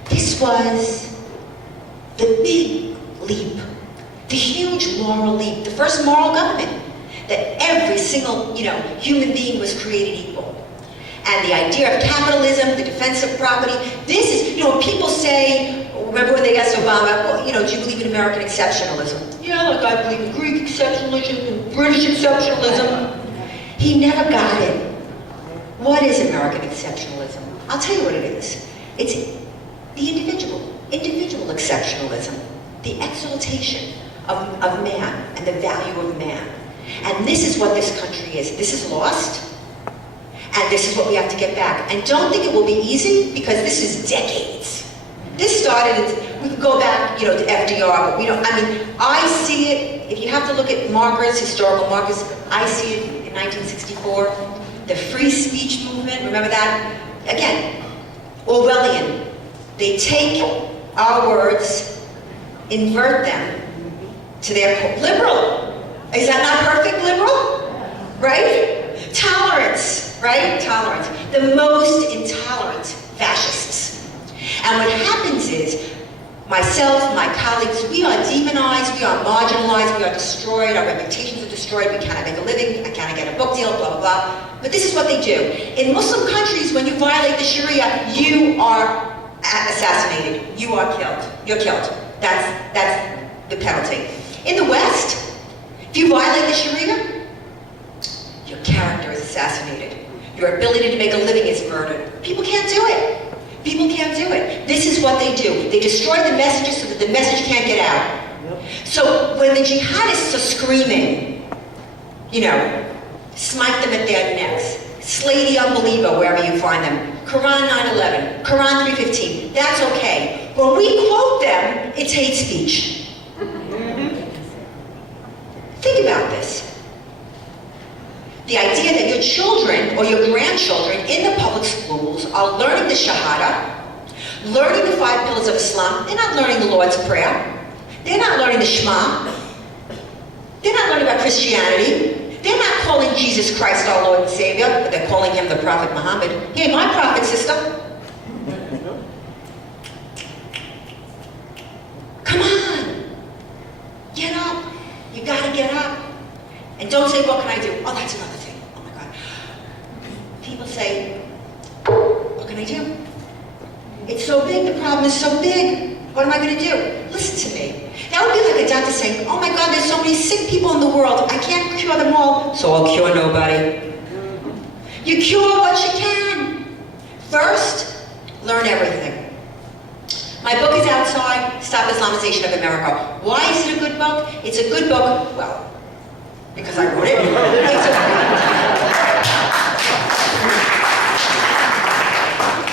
This was the big leap, the huge moral leap, the first moral government, that every single, you know, human being was created equal. And the idea of capitalism, the defense of property, this is, you know, when people say, remember when they asked Obama, well, you know, do you believe in American exceptionalism? Yeah, like I believe in Greek exceptionalism and British exceptionalism. He never got it. What is American exceptionalism? I'll tell you what it is. It's the individual exceptionalism, the exaltation of man and the value of man. And this is what this country is. This is lost, and this is what we have to get back. And don't think it will be easy, because this is decades. This started, we can go back, you know, to FDR, but we don't, I mean, I see it, if you have to look at markers, historical markers, I see it in 1964, the free speech movement, remember that? Again, Orwellian. They take our words, invert them to their liberal. Is that not perfect liberal? Right? Tolerance, right? Tolerance. The most intolerant fascists. And what happens is, myself, my colleagues, we are demonized, we are marginalized, we are destroyed, our reputations are destroyed, we cannot make a living, I cannot get a book deal, blah, blah, blah. But this is what they do. In Muslim countries, when you violate the Sharia, you are assassinated. You are killed. You're killed. That's the penalty. In the West, if you violate the Sharia, your character is assassinated. Your ability to make a living is murdered. People can't do it. People can't do it. This is what they do. They destroy the messages so that the message can't get out. So when the jihadists are screaming, you know, smite them at their necks, slay the unbeliever wherever you find them, Quran 9/11, Quran 3:15, that's okay. When we quote them, it's hate speech. Think about this. The idea that your children or your grandchildren in the public schools are learning the Shahada, learning the 5 pillars of Islam. They're not learning the Lord's Prayer. They're not learning the Shema. They're not learning about Christianity. They're not calling Jesus Christ our Lord and Savior, but they're calling him the Prophet Muhammad. Hey, my prophet, sister. Come on. Get up. You gotta get up. And don't say, what can I do? Oh, that's another thing. Oh my God. People say, what can I do? It's so big, the problem is so big. What am I going to do? Listen to me. That would be like a doctor saying, oh my God, there's so many sick people in the world. I can't cure them all, so I'll cure nobody. You cure what you can. First, learn everything. My book is outside, Stop Islamization of America. Why is it a good book? It's a good book, well, because I wrote it.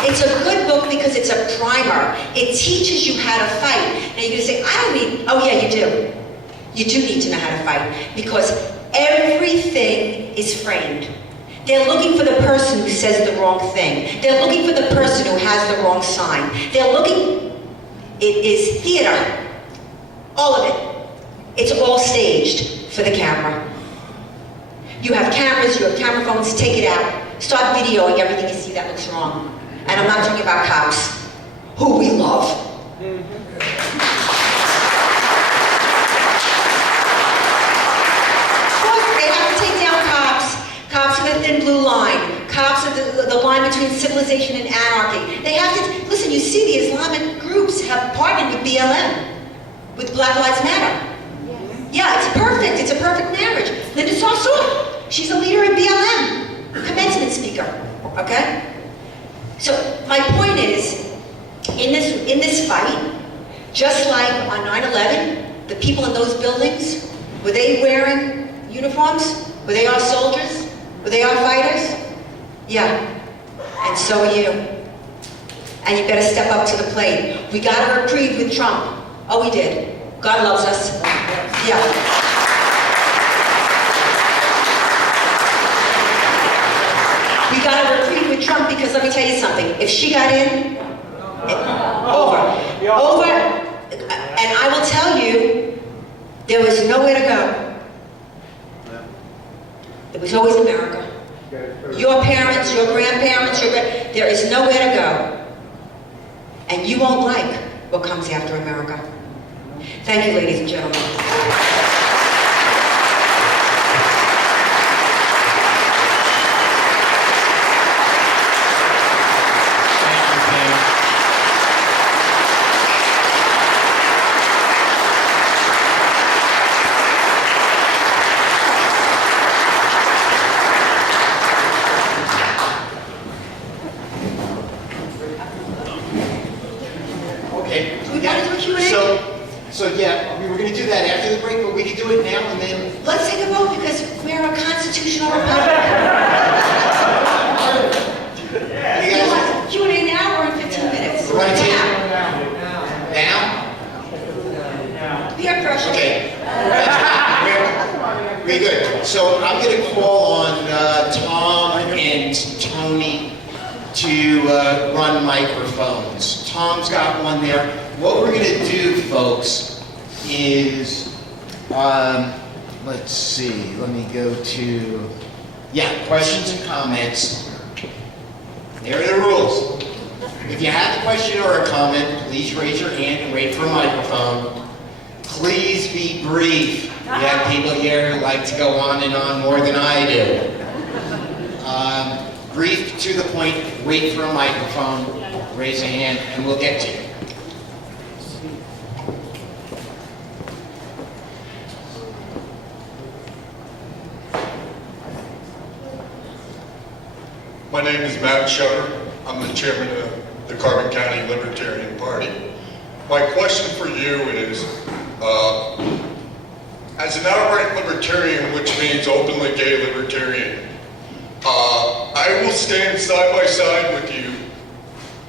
It's a good book because it's a primer. It teaches you how to fight. Now you're going to say, I don't need, oh yeah, you do. You do need to know how to fight because everything is framed. They're looking for the person who says the wrong thing. They're looking for the person who has the wrong sign. They're looking, it is theater. All of it. It's all staged for the camera. You have cameras, you have camera phones, take it out. Start videoing everything you see that looks wrong. And I'm not talking about cops, who we love. They have to take down cops. Cops are the thin blue line. Cops are the line between civilization and anarchy. They have to, listen, you see the Islamic groups have partnered with BLM, with Black Lives Matter. Yeah, it's perfect. It's a perfect marriage. Linda Sarsour, she's a leader in BLM, commencement speaker, okay? So my point is, in this fight, just like on 9/11, the people in those buildings, were they wearing uniforms? Were they our soldiers? Were they our fighters? Yeah, and so are you. And you better step up to the plate. We got a reprieve with Trump. Oh, we did. God loves us. Yeah. We got a reprieve with Trump because let me tell you something. If she got in, over, and I will tell you, there was nowhere to go. It was always America. Your parents, your grandparents, there is nowhere to go. And you won't like what comes after America. Thank you, ladies and gentlemen. So yeah, we were going to do that after the break, but we can do it now and then. Let's take a vote because we're a constitutional republic. You guys want Q&A now or in 15 minutes? want to take Now. now? Peer pressure. Okay. We're good. So I'm going to call on Tom and Tony to run microphones. Tom's got one there. What we're going to do, folks, is, let's see, let me go to, questions and comments. There are the rules. If you have a question or a comment, please raise your hand and wait for a microphone. Please be brief. You have people here who like to go on and on more than I do. Brief, to the point, wait for a microphone, raise a hand, and we'll get to you. My name is Matt Shutter. I'm the chairman of the Carbon County Libertarian Party. My question for you is, as an outright libertarian, which means openly gay libertarian, I will stand side by side with you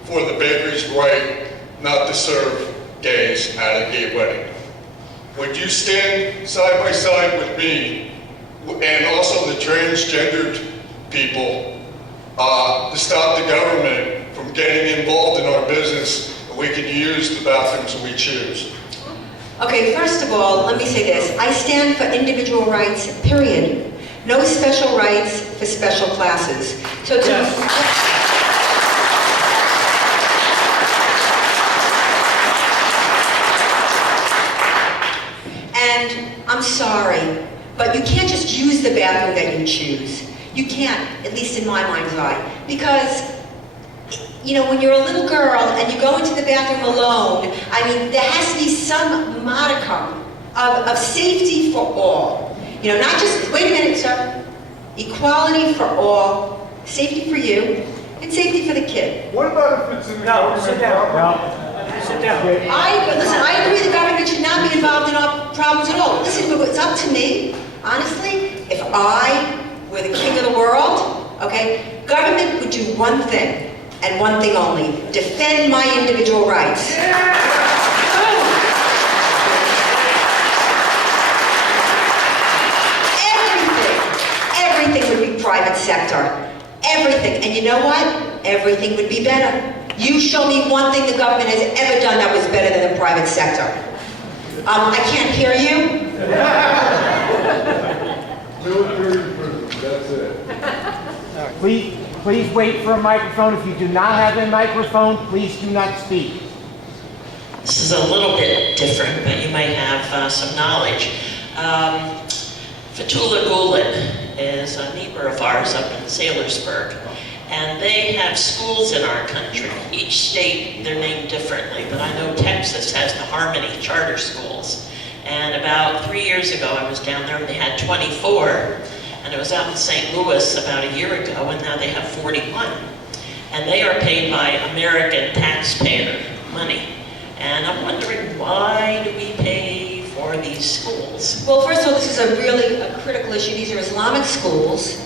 for the bakery's right not to serve gays at a gay wedding. Would you stand side by side with me and also the transgendered people to stop the government from getting involved in our business and we can use the bathrooms we choose? Okay, first of all, let me say this. I stand for individual rights, period. No special rights for special classes. So and I'm sorry, but you can't just use the bathroom that you choose. You can't, at least in my mind's eye, because when you're a little girl and you go into the bathroom alone, I mean, there has to be some modicum of safety for all. Not just, wait a minute, sir. Equality for all, safety for you, and safety for the kid. What about if it's in the No, government sit down. property? Sit down. I agree the government should not be involved in our problems at all. Listen, but it's up to me, honestly, if I were the king of the world, okay, government would do one thing, and one thing only, defend my individual rights. Everything would be private sector. Everything. And you know what? Everything would be better. You show me one thing the government has ever done that was better than the private sector. I can't hear you. Military prison, that's it. Please wait for a microphone. If you do not have a microphone, please do not speak. This is a little bit different, but you might have some knowledge. Fethullah Gulen is a neighbor of ours up in Saylorsburg, and they have schools in our country. Each state, they're named differently, but I know Texas has the Harmony Charter Schools. And about 3 years ago, I was down there and they had 24, and I was out in St. Louis about a year ago, and now they have 41. And they are paid by American taxpayer money. And I'm wondering, why do we pay for these schools? Well, first of all, this is a critical issue. These are Islamic schools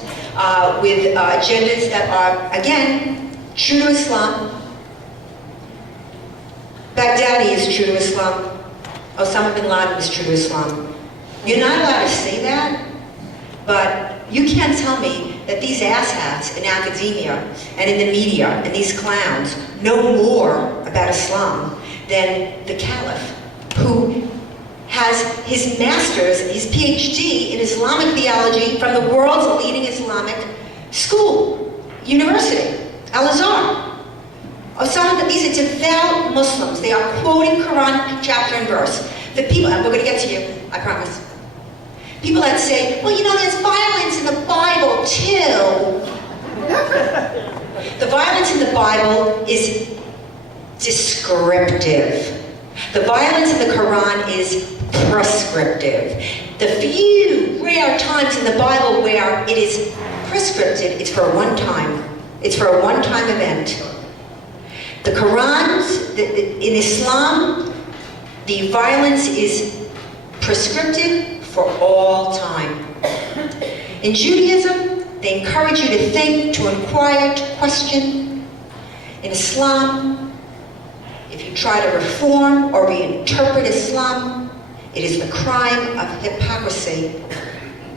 with agendas that are, again, true to Islam. Baghdadi is true to Islam. Osama bin Laden is true to Islam. You're not allowed to say that, but you can't tell me that these asshats in academia and in the media and these clowns know more about Islam than the Caliph, who has his master's, his PhD in Islamic theology from the world's leading Islamic school, university, Al-Azhar. Osama, these are devout Muslims. They are quoting Quran chapter and verse. The people, and we're going to get to you, I promise. People that say, well, there's violence in the Bible too. The violence in the Bible is descriptive. The violence in the Quran is prescriptive. The few rare times in the Bible where it is prescriptive, it's for a one-time. It's for a one-time event. The Quran, in Islam, the violence is prescriptive for all time. In Judaism, they encourage you to think, to inquire, to question. In Islam, if you try to reform or reinterpret Islam, it is the crime of hypocrisy.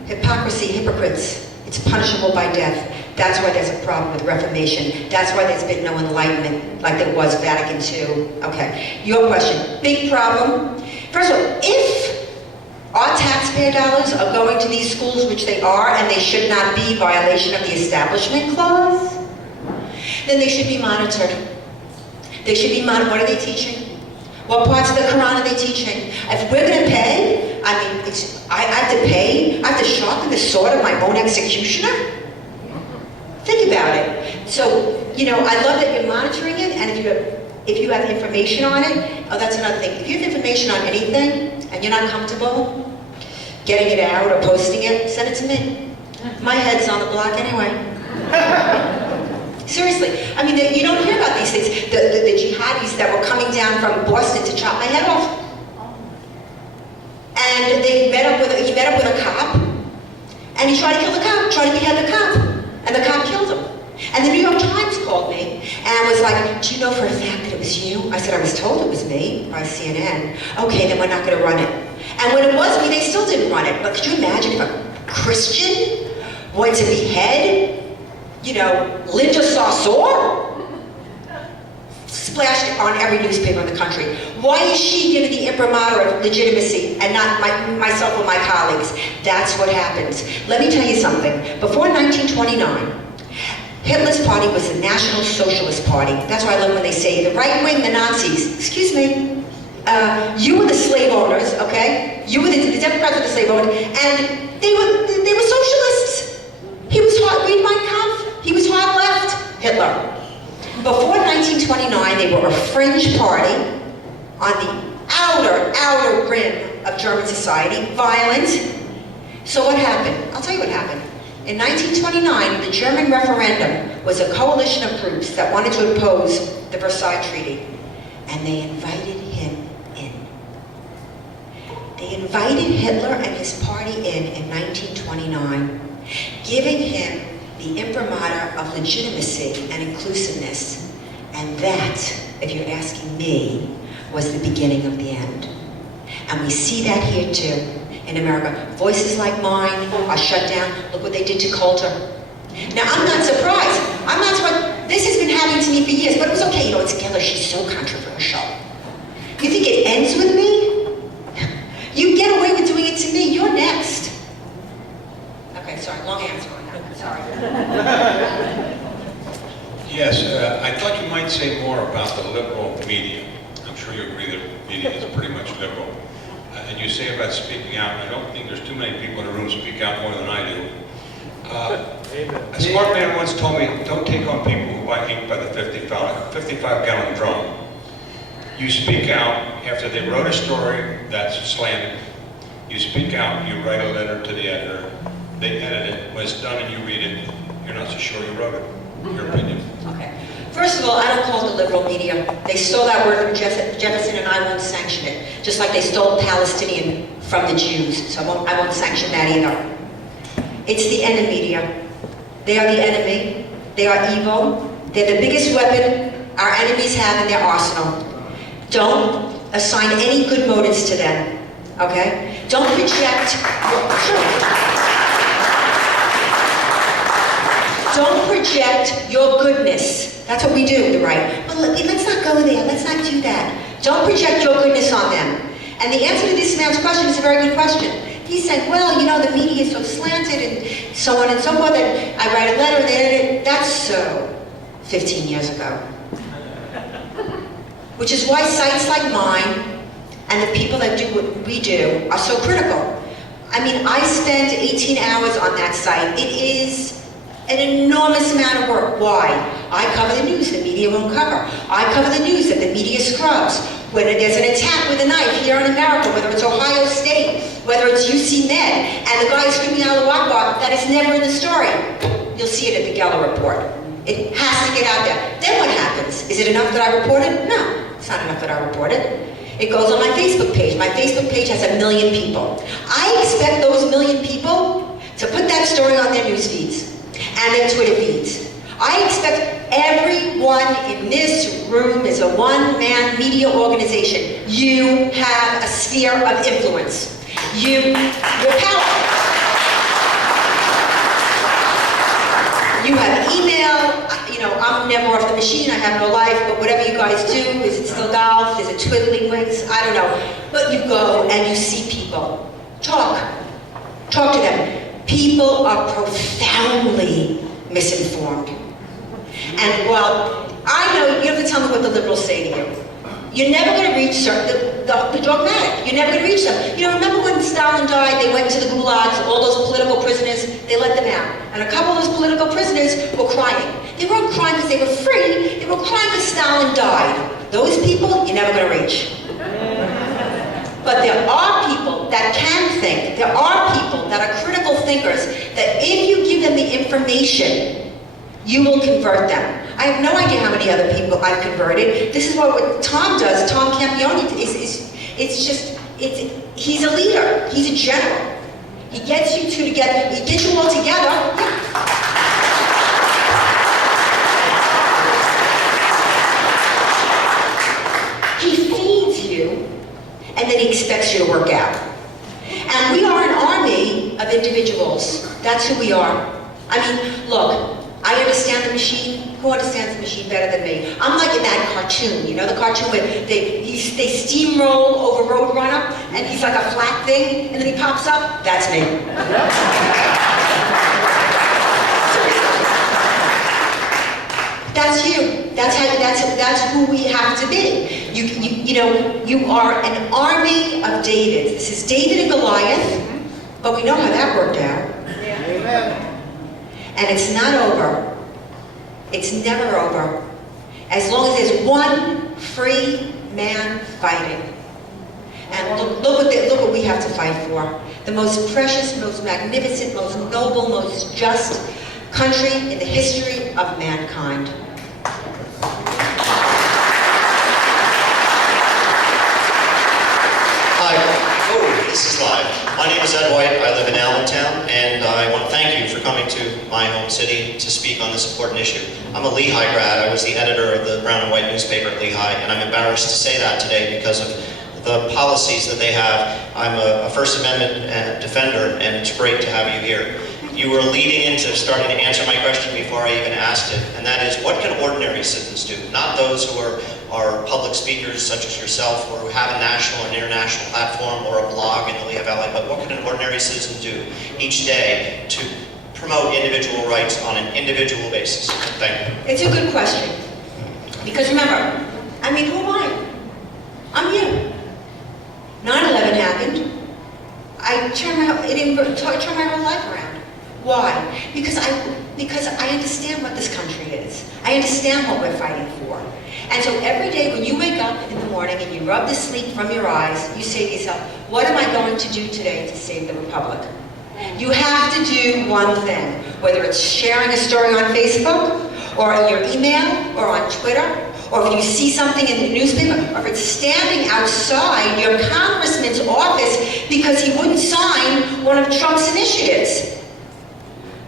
Hypocrisy, hypocrites. It's punishable by death. That's why there's a problem with Reformation. That's why there's been no enlightenment like there was Vatican II. Okay, your question. Big problem. First of all, if our taxpayer dollars are going to these schools, which they are, and they should not be violation of the Establishment Clause, then they should be monitored. They should be monitored. What are they teaching? What parts of the Quran are they teaching? If we're going to pay, I have to pay, I have to sharpen the sword of my own executioner? Think about it. So, I love that you're monitoring it, and if you have information on it, oh, that's another thing. If you have information on anything, and you're not comfortable getting it out or posting it, send it to me. My head's on the block anyway. Seriously. I mean, you don't hear about these things. The jihadis that were coming down from Boston to chop my head off. And he met up with a cop, and he tried to kill the cop, tried to behead the cop, and the cop killed him. And the New York Times called me and was like, do you know for a fact that it was you? I said, I was told it was me by CNN. Okay, then we're not going to run it. And when it was me, they still didn't run it. But could you imagine if a Christian wanted to behead, Linda Sarsour? Splashed it on every newspaper in the country. Why is she given the imprimatur of legitimacy and not myself or my colleagues? That's what happens. Let me tell you something. Before 1929, Hitler's party was the National Socialist Party. That's why I love when they say the right wing, the Nazis. Excuse me. You were the slave owners, okay? You were the Democrats were the slave owners, and they were socialists. He was hard, read Mein Kampf. He was hard left, Hitler. Before 1929, they were a fringe party on the outer rim of German society, violent. So what happened? I'll tell you what happened. In 1929, the German referendum was a coalition of groups that wanted to oppose the Versailles Treaty, and they invited him in. They invited Hitler and his party in 1929, giving him the imprimatur of legitimacy and inclusiveness. And that, if you're asking me, was the beginning of the end. And we see that here too, in America. Voices like mine are shut down. Look what they did to Coulter. Now, I'm not surprised. I'm not surprised. This has been happening to me for years, but it was okay. You know, it's Geller, she's so controversial. You think it ends with me? You get away with doing it to me, you're next. Okay, sorry, long answer on that, sorry. Yes, I thought you might say more about the liberal media. I'm sure you agree that media is pretty much liberal. And you say about speaking out, I don't think there's too many people in the room speak out more than I do. A smart man once told me, don't take on people who buy ink by the 55-gallon drum. You speak out after they wrote a story that's slanted. You speak out, you write a letter to the editor, they edit it, when it's done and you read it, you're not so sure you wrote it. Your opinion. Okay. First of all, I don't call it the liberal media. They stole that word from Jefferson and I won't sanction it. Just like they stole Palestinian from the Jews. So I won't sanction that either. It's the enemy media. They are the enemy. They are evil. They're the biggest weapon our enemies have in their arsenal. Don't assign any good motives to them. Okay? Don't project Don't project your goodness. That's what we do with the right. But let's not go there. Let's not do that. Don't project your goodness on them. And the answer to this man's question is a very good question. He said, well, you know, the media is so slanted and so on and so forth, and I write a letter and they edit it. That's so 15 years ago. Which is why sites like mine and the people that do what we do are so critical. I mean, I spend 18 hours on that site. It is an enormous amount of work. Why? I cover the news the media won't cover. I cover the news that the media scrubs. When there's an attack with a knife here in America, whether it's Ohio State, whether it's UC Med, and the guy is screaming Allahu Akbar, that is never in the story. You'll see it at the Geller report. It has to get out there. Then what happens? Is it enough that I reported? No, it's not enough that I reported. It goes on my Facebook page. My Facebook page has 1 million people. I expect those 1 million people to put that story on their news feeds and their Twitter feeds. I expect everyone in this room is a one-man media organization. You have a sphere of influence. You're powerful. You have email. You know, I'm never off the machine. I have no life. But whatever you guys do, is it still golf? Is it twiddling wings? I don't know. But you go and you see people. Talk to them. People are profoundly misinformed. And while I know you have to tell me what the liberals say to you, you're never going to reach the dogmatic. You're never going to reach them. You know, remember when Stalin died, they went to the gulags, all those political prisoners, they let them out. And a couple of those political prisoners were crying. They weren't crying because they were free, they were crying because Stalin died. Those people, you're never going to reach. But there are people that can think. There are people that are critical thinkers that if you give them the information, you will convert them. I have no idea how many other people I've converted. This is what Tom does. Tom Campione he's a leader. He's a general. He gets you two together. He gets you all together. Yeah. He feeds you, and then he expects you to work out. And we are an army of individuals. That's who we are. I mean, look, I understand the machine. Who understands the machine better than me? I'm like in that cartoon, you know, the cartoon where they steamroll over Roadrunner, and he's like a flat thing, and then he pops up. That's me. That's you. That's who we have to be. You know, you are an army of David. This is David and Goliath, but we know how that worked out. Amen. And it's not over. It's never over. as long as there's one free man fighting. And look what we have to fight for. The most precious, most magnificent, most noble, most just country in the history of mankind. Hi. Oh, this is live. My name is Ed White. I live in Allentown, and I want to thank you for coming to my home city to speak on this important issue. I'm a Lehigh grad. I was the editor of the Brown and White newspaper at Lehigh, and I'm embarrassed to say that today because of the policies that they have. I'm a First Amendment defender, and it's great to have you here. You were leading into starting to answer my question before I even asked it, and that is, what can ordinary citizens do? Not those who are public speakers such as yourself, or who have a national and international platform or a blog in the Lehigh Valley, but what can an ordinary citizen do each day to promote individual rights on an individual basis? Thank you. It's a good question. Because remember, I mean, who am I? I'm you. 9/11 happened. I turned my whole life around. Why? Because I understand what this country is. I understand what we're fighting for. And so every day when you wake up in the morning and you rub the sleep from your eyes, you say to yourself, what am I going to do today to save the Republic? You have to do one thing, whether it's sharing a story on Facebook, or in your email, or on Twitter, or if you see something in the newspaper, or if it's standing outside your congressman's office because he wouldn't sign one of Trump's initiatives.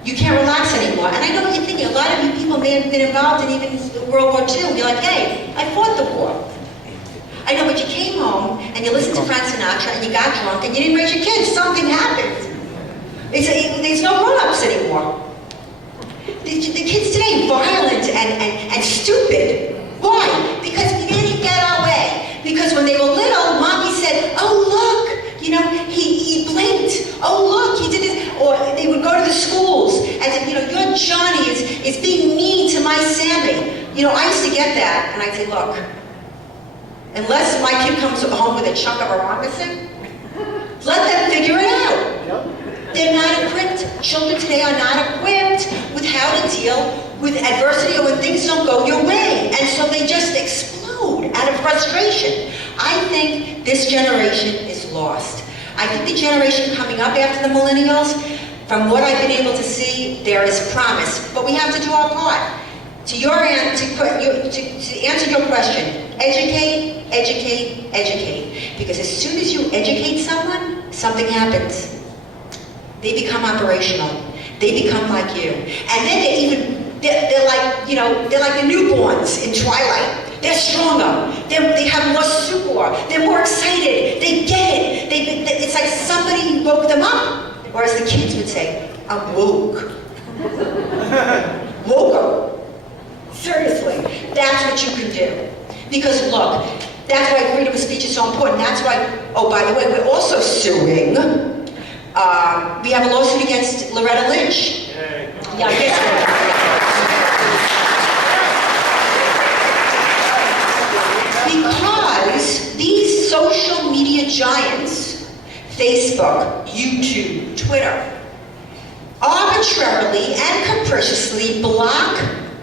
You can't relax anymore. And I know what you're thinking. A lot of you people may have been involved in even World War II. And you're like, hey, I fought the war. I know, but you came home and you listened to Frank Sinatra and you got drunk and you didn't raise your kids. Something happened. There's no grown-ups anymore. The kids today are violent and stupid. Why? Because we didn't get our way. Because when they were little, mommy said, oh, look, you know, he blinked. Oh, look, he did this. Or they would go to the schools and say, you know, your Johnny is being mean to my Sammy. You know, I used to get that, and I'd say, look, unless my kid comes home with a chunk of a rock missing, let them figure it out. They're not equipped. Children today are not equipped with how to deal with adversity or when things don't go your way. And so they just explode out of frustration. I think this generation is lost. I think the generation coming up after the millennials, from what I've been able to see, there is promise. But we have to do our part. To answer your question, educate, educate, educate. Because as soon as you educate someone, something happens. They become operational. They become like you. And then they're like, you know, they're like the newborns in Twilight. They're stronger. They have more sucor. They're more excited. They get it. It's like somebody woke them up. Or as the kids would say, I'm woke. Woke up. Seriously. That's what you can do. Because look, that's why freedom of speech is so important. That's why, oh, by the way, we're also suing. We have a lawsuit against Loretta Lynch. Yeah, guess what? Because these social media giants, Facebook, YouTube, Twitter, arbitrarily and capriciously block,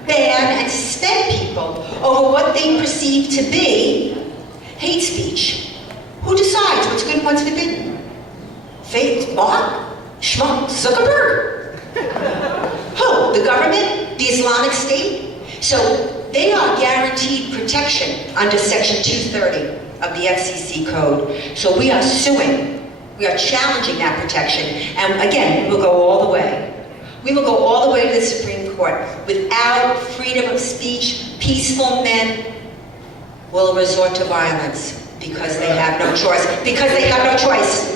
ban, and suspend people over what they perceive to be hate speech. Who decides what's good and what's forbidden? Mark? Schmuck? Zuckerberg? Who? The government? The Islamic State? So they are guaranteed protection under Section 230 of the FCC code. So we are suing. We are challenging that protection. And again, we will go all the way. We will go all the way to the Supreme Court. Without freedom of speech, peaceful men will resort to violence because they have no choice. Because they have no choice.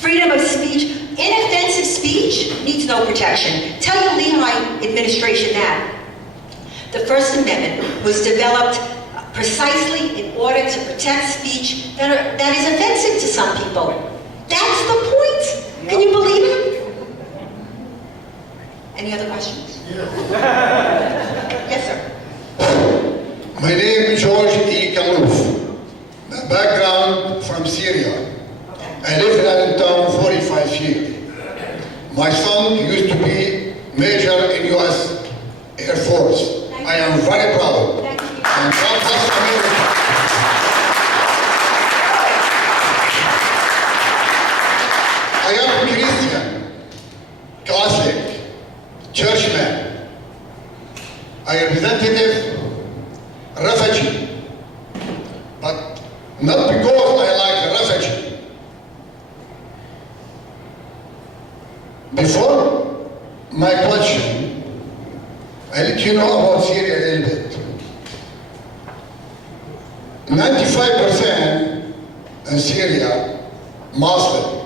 Freedom of speech, inoffensive speech needs no protection. Tell your Lehigh administration that. The First Amendment was developed precisely in order to protect speech that is offensive to some people. That's the point. Can you believe it? Any other questions? Yes, sir. My name is George E. Kalouf. My background from Syria. I lived in Allentown 45 years. My son used to be major in U.S. Air Force. I am very proud I am Christian, Catholic, churchman. I am representative, refugee, but not because I like the refugee. Before my question, I let you know about Syria a little bit. 95% in Syria, Muslim.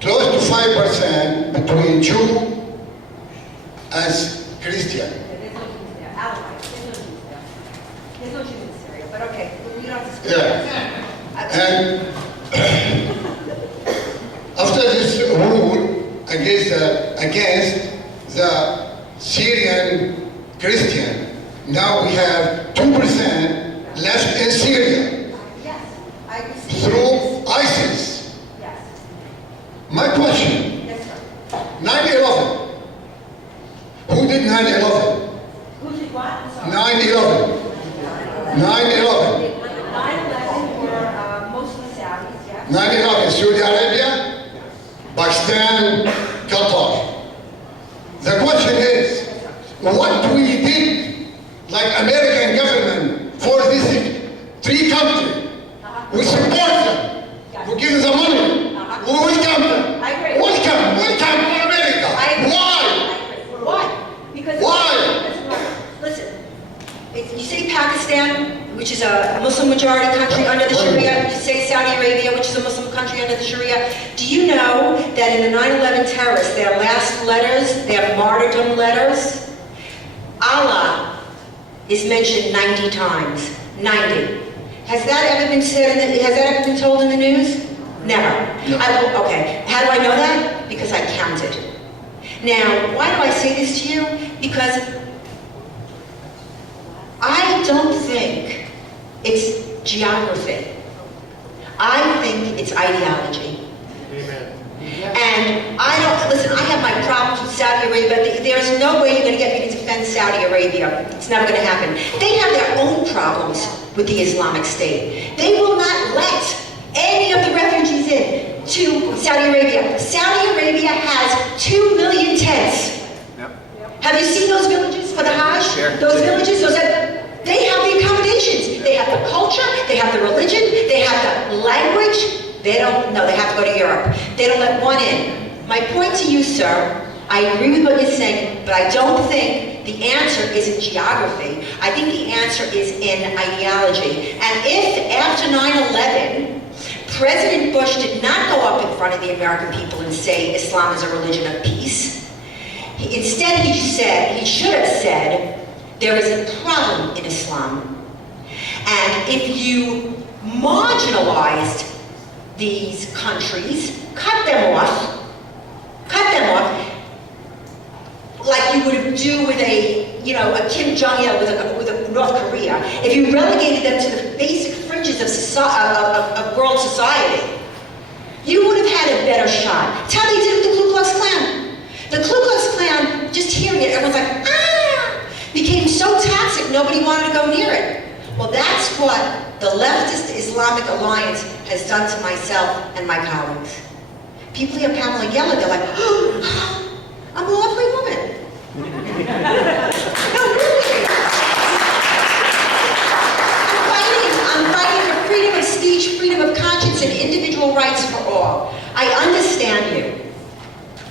Close to 5% between Jew and Christian. There's no Jews in Syria, but okay, we don't have to. Yeah. And after this rule against the Syrian Christian, now we have 2% left in Syria Yes, I agree. through ISIS. Yes, My question, yes, sir. 9/11. Who did 9/11? Who did what? I'm sorry. 9/11. 9/11. 9/11 were mostly Saudis, yes. 9/11, Saudi Arabia, Pakistan, Qatar. The question is, what we did, like American government, for these three countries? We support them. We give them money. We welcome them. I agree. Welcome to America. I agree. Why? I agree. Why? Because. Why? Listen, you say Pakistan, which is a Muslim majority country under the Sharia. You say Saudi Arabia, which is a Muslim country under the Sharia. Do you know that in the 9/11 terrorists, their last letters, their martyrdom letters, Allah is mentioned 90 times. 90. Has that ever been said? Has that ever been told in the news? Never. No. Okay. How do I know that? Because I counted. Now, why do I say this to you? Because I don't think it's geography. I think it's ideology. And I don't, listen, I have my problems with Saudi Arabia. There's no way you're going to get me to defend Saudi Arabia. It's never going to happen. They have their own problems with the Islamic State. They will not let any of the refugees in to Saudi Arabia. Saudi Arabia has 2 million tents. Have you seen those villages for the Hajj? Sure. Those villages, they have the accommodations. They have the culture, they have the religion, they have the language. They don't, no, they have to go to Europe. They don't let one in. My point to you, sir, I agree with what you're saying, but I don't think the answer is in geography. I think the answer is in ideology. And if after 9/11, President Bush did not go up in front of the American people and say Islam is a religion of peace, instead he should have said, there is a problem in Islam. And if you marginalized these countries, cut them off, like you would do with a Kim Jong-il with a North Korea. If you relegated them to the basic fringes of world society, you would have had a better shot. That's how they did it with the Ku Klux Klan. The Ku Klux Klan, just hearing it, everyone's like, became so toxic, nobody wanted to go near it. Well, that's what the leftist Islamic Alliance has done to myself and my colleagues. People hear Pamela yell, they're like, I'm a lovely woman. No, really. I'm fighting for freedom of speech, freedom of conscience, and individual rights for all. I understand you.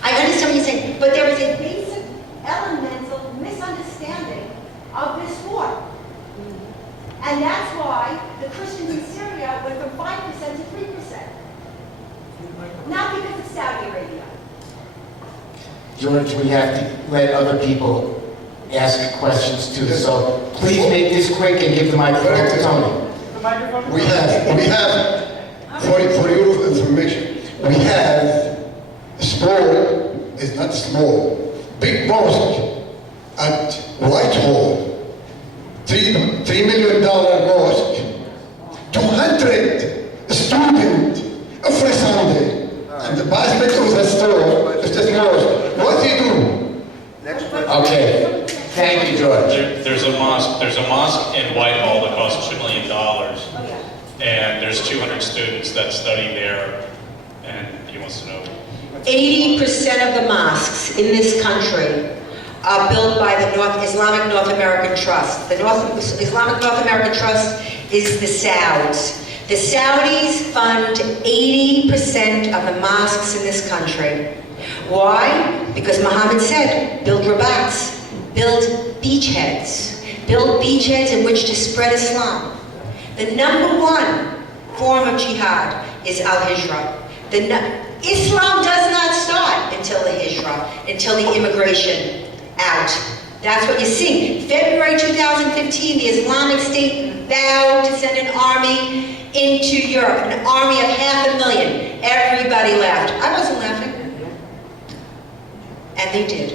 I understand what you're saying, but there is a basic elemental misunderstanding of this war. And that's why the Christians in Syria went from 5% to 3%. Not because of Saudi Arabia. George, we have to let other people ask questions too, so please make this quick and give the microphone to Tony. We have, for your information, we have small, it's not small, big mosque at Whitehall, $3 million mosque, 200 students every Sunday. And the basket of the store is just mosque. What do you do? Okay, thank you, George. There's a mosque in Whitehall that costs $2 million, and there's 200 students that study there, and wants to know. 80% of the mosques in this country are built by the Islamic North American Trust. The Islamic North American Trust is the Sauds. The Saudis fund 80% of the mosques in this country. Why? Because Muhammad said, build rabats, build beachheads in which to spread Islam. The number one form of jihad is al-hijra. Islam does not start until the hijra, until the immigration out. That's what you're seeing. February 2015, the Islamic State vowed to send an army into Europe, an army of 500,000. Everybody laughed. I wasn't laughing. And they did.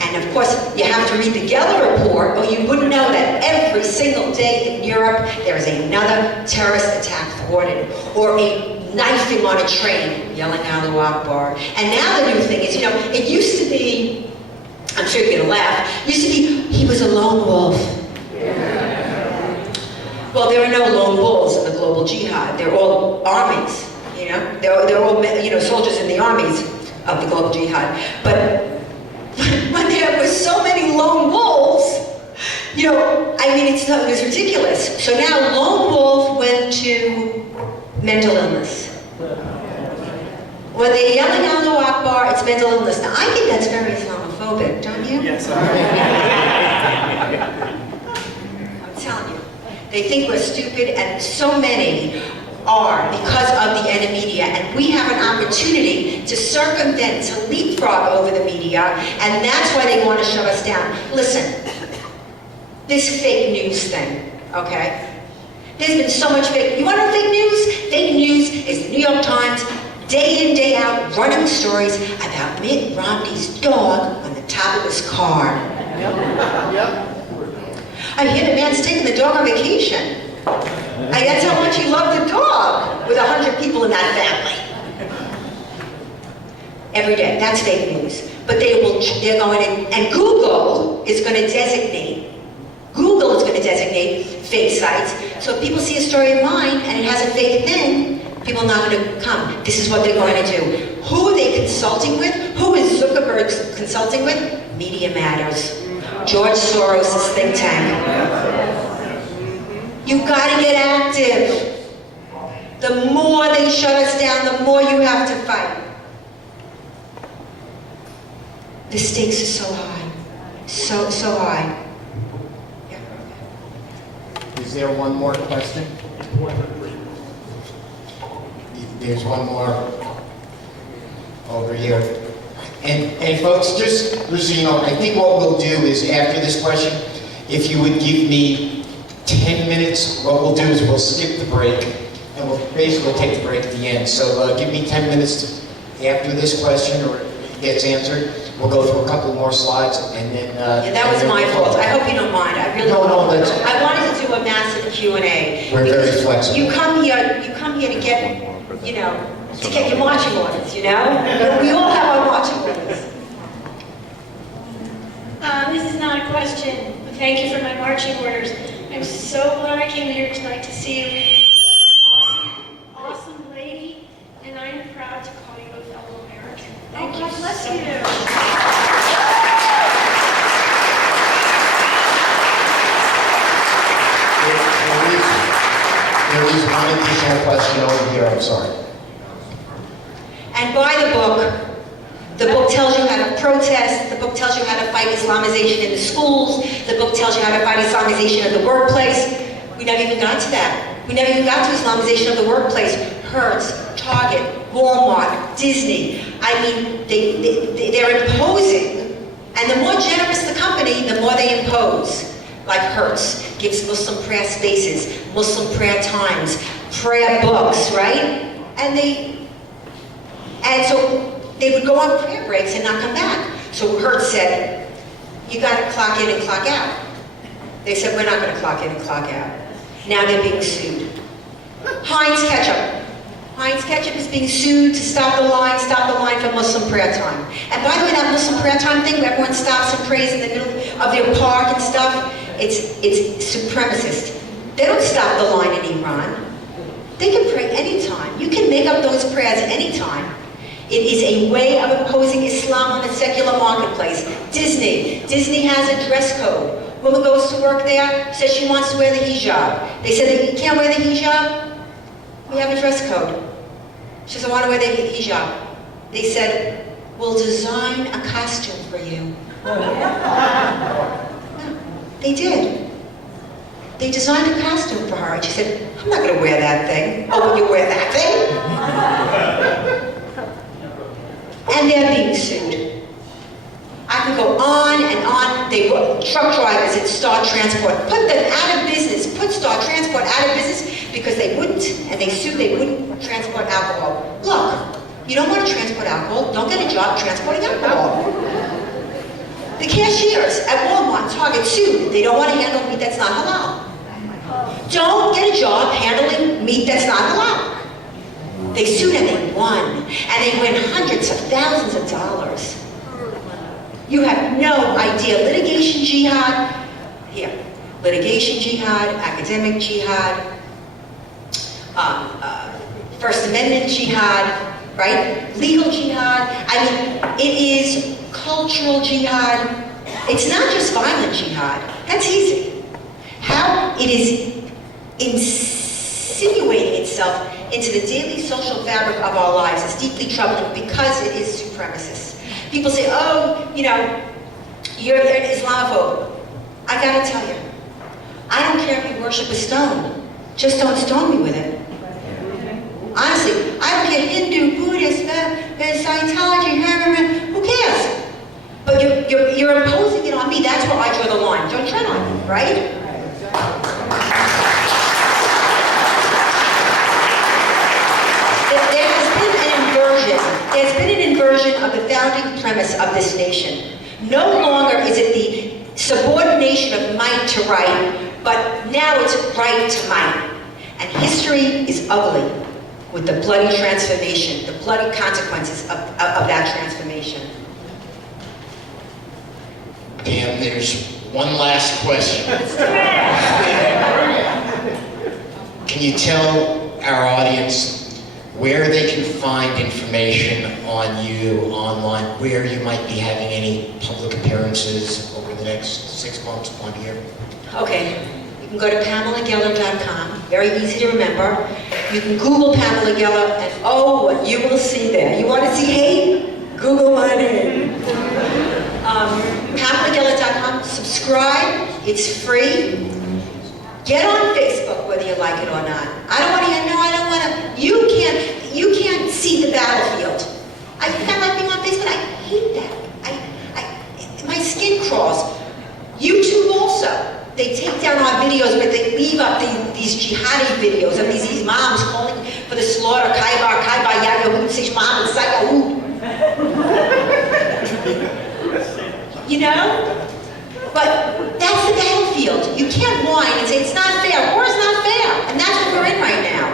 And of course, you have to read the Geller report, or you wouldn't know that every single day in Europe, there is another terrorist attack thwarted, or a knifing on a train, yelling Allahu Akbar. And now the new thing is, it used to be, I'm sure you're gonna laugh, used to be, he was a lone wolf. Well, there are no lone wolves in the global jihad. They're all armies, They're all, soldiers in the armies of the global jihad. But when there were so many lone wolves, it was ridiculous. So now lone wolf went to mental illness. When they're yelling Allahu Akbar, it's mental illness. Now, I think that's very Islamophobic, don't you? Yes. I'm telling you. They think we're stupid, and so many are because of the media. And we have an opportunity to circumvent, to leapfrog over the media, and that's why they want to shut us down. Listen, this fake news thing, okay? There's been so much fake. You want to know fake news? Fake news is the New York Times, day in, day out, running stories about Mitt Romney's dog on the top of his car. Yep. I hear the man's taking the dog on vacation. That's how much he loved the dog, with 100 people in that family. Every day. That's fake news. But they're going in, and Google is going to designate fake sites. So if people see a story of mine and it has a fake thing, people are not going to come. This is what they're going to do. Who are they consulting with? Who is Zuckerberg consulting with? Media Matters. George Soros' think tank. You've got to get active. The more they shut us down, the more you have to fight. The stakes are so high. So high. Is there one more question? There's one more over here. And folks, just so you know, I think what we'll do is after this question, if you would give me 10 minutes, what we'll do is we'll skip the break and we'll basically take the break at the end. So give me 10 minutes after this question or it gets answered. We'll go through a couple more slides and then... that was my fault. I hope you don't mind. I really No, that's... I wanted to do a massive Q&A. We're very flexible. You come here to get, to get your marching orders, We all have our marching orders. This is not a question, but thank you for my marching orders. I'm so glad I came here tonight to see you. You're an awesome lady, and I'm proud to call you a fellow American. Thank you. God bless you. There is one additional question over here, I'm sorry. And buy the book. The book tells you how to protest. The book tells you how to fight Islamization in the schools. The book tells you how to fight Islamization in the workplace. We never even got to that. We never even got to Islamization of the workplace. Hertz, Target, Walmart, Disney. I mean, they're imposing. And the more generous the company, the more they impose. Like Hertz gives Muslim prayer spaces, Muslim prayer times, prayer books, right? And so they would go on prayer breaks and not come back. So Hertz said, you got to clock in and clock out. They said, we're not going to clock in and clock out. Now they're being sued. Heinz Ketchup. Heinz Ketchup is being sued to stop the line for Muslim prayer time. And by the way, that Muslim prayer time thing where everyone stops and prays in the middle of their park and stuff, it's supremacist. They don't stop the line in Iran. They can pray anytime. You can make up those prayers anytime. It is a way of imposing Islam on the secular marketplace. Disney has a dress code. Woman goes to work there, says she wants to wear the hijab. They said that you can't wear the hijab. We have a dress code. She says, I want to wear the hijab. They said, we'll design a costume for you. Yeah, they did. They designed a costume for her, and she said, I'm not going to wear that thing. Oh, will you wear that thing? And they're being sued. I can go on and on. They were truck drivers at Star Transport, put them out of business, put Star Transport out of business because they wouldn't, and they sued, they wouldn't transport alcohol. Look, you don't want to transport alcohol, don't get a job transporting alcohol. The cashiers at Walmart, Target sued. They don't want to handle meat that's not halal. Don't get a job handling meat that's not halal. They sued and they won. And they win hundreds of thousands of dollars. You have no idea. Litigation jihad, here. Litigation jihad, academic jihad, First Amendment jihad, right? Legal jihad. I mean, it is cultural jihad. It's not just violent jihad. That's easy. How it is insinuating itself into the daily social fabric of our lives is deeply troubling because it is supremacist. People say, oh, you know, you're an Islamophobe. I gotta tell you, I don't care if you worship a stone. Just don't stone me with it. Honestly, I don't care Hindu, Buddhist, Scientology, who cares? But you're imposing it on me. That's where I draw the line. Don't tread on me, right? There's been an inversion of the founding premise of this nation. No longer is it the subordination of might to right, but now it's right to might. And history is ugly with the bloody transformation, the bloody consequences of that transformation. Pam, there's one last question. Can you tell our audience where they can find information on you online, where you might be having any public appearances over the next 6 months, 1 year? Okay, you can go to PamelaGeller.com, very easy to remember. You can Google Pamela Geller, and oh, what you will see there. You want to see hate? Google my name. PamelaGeller.com, subscribe, it's free. Get on Facebook whether you like it or not. I don't want to hear, no, I don't want to. You can't see the battlefield. I think I like being on Facebook. I hate that. My skin crawls. YouTube also. They take down our videos, but they leave up these jihadi videos of these imams calling for the slaughter. Kaibar, Yahoo, Sich Muhammad, Sayyahud. You know? But that's the battlefield. You can't whine and say it's not fair. War is not fair. And that's what we're in right now.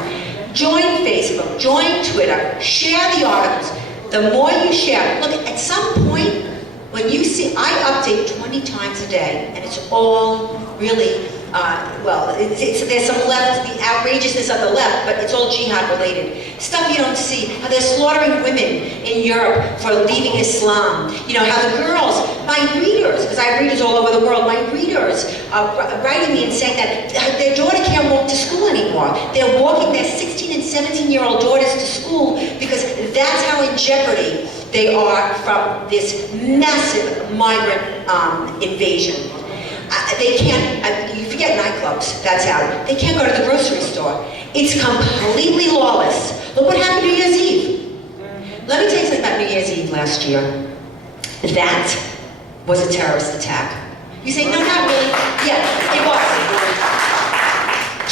Join Facebook, join Twitter, share the articles. The more you share, look, at some point, when you see, I update 20 times a day, and it's all really, there's some left, the outrageousness of the left, but it's all jihad related. Stuff you don't see, how they're slaughtering women in Europe for leaving Islam. You know, how the girls, my readers, because I have readers all over the world, my readers are writing me and saying that their daughter can't walk to school anymore. They're walking their 16 and 17-year-old daughters to school because that's how in jeopardy they are from this massive migrant invasion. They can't, you forget nightclubs, that's out. They can't go to the grocery store. It's completely lawless. Look what happened New Year's Eve. Let me tell you something about New Year's Eve last year. That was a terrorist attack. You say, no, not really. Yeah, it was.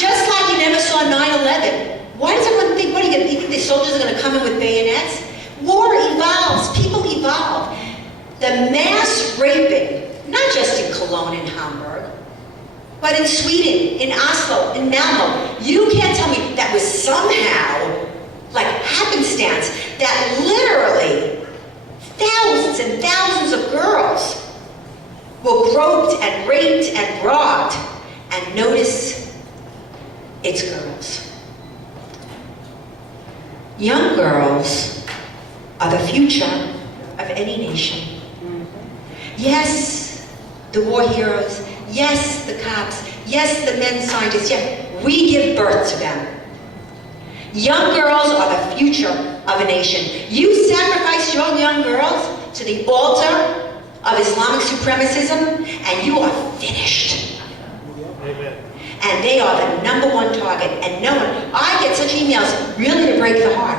Just like you never saw 9/11. Why does everyone think, what do you think the soldiers are going to come in with bayonets? War evolves, people evolve. The mass raping, not just in Cologne and Hamburg, but in Sweden, in Oslo, in Malmo. You can't tell me that was somehow, like happenstance, that literally thousands and thousands of girls were groped and raped and robbed. And notice, it's girls. Young girls are the future of any nation. Yes, the war heroes. Yes, the cops. Yes, the men scientists. Yes, we give birth to them. Young girls are the future of a nation. You sacrifice your young girls to the altar of Islamic supremacism, and you are finished. Amen. And they are the #1 target. And no one, I get such emails, really to break the heart,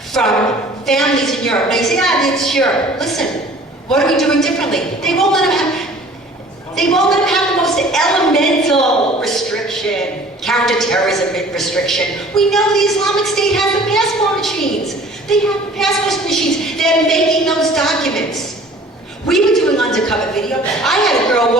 from families in Europe. Now you say, it's Europe. Listen, what are we doing differently? They won't let them have the most elemental restriction, counterterrorism restriction. We know the Islamic State has the passport machines. They have the passport machines. They're making those documents. We were doing undercover video. I had a girl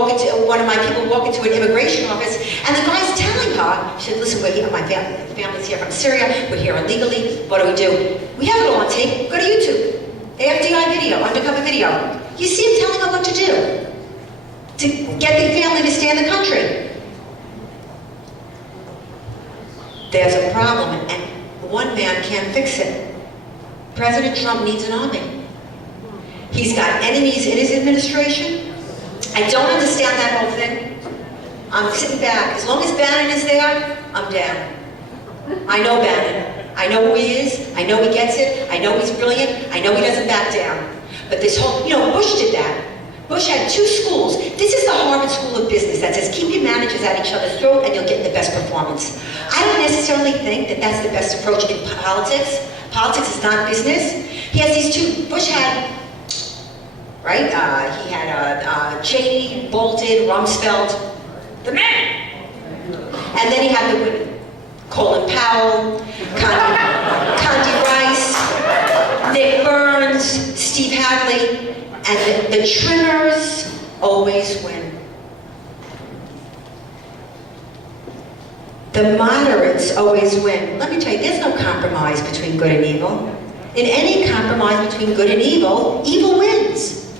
one of my people walk into an immigration office, and the guy's telling her, she said, listen, we're here, my family's here from Syria, we're here illegally, what do? We have it all on tape, go to YouTube. AFDI video, undercover video. You see him telling her what to do to get the family to stay in the country. There's a problem, and one man can't fix it. President Trump needs an army. He's got enemies in his administration. I don't understand that whole thing. I'm sitting back. As long as Bannon is there, I'm down. I know Bannon. I know who he is. I know he gets it. I know he's brilliant. I know he doesn't back down. But this whole, Bush did that. Bush had 2 schools. This is the Harvard School of Business that says keep your managers at each other's throat and you'll get the best performance. I don't necessarily think that that's the best approach in politics. Politics is not business. He has these 2, Bush had, right? He had Cheney, Bolton, Rumsfeld, the men. And then he had the women. Colin Powell, Condi Rice, Nick Burns, Steve Hadley, and the trimmers always win. The moderates always win. Let me tell you, there's no compromise between good and evil. In any compromise between good and evil, evil wins.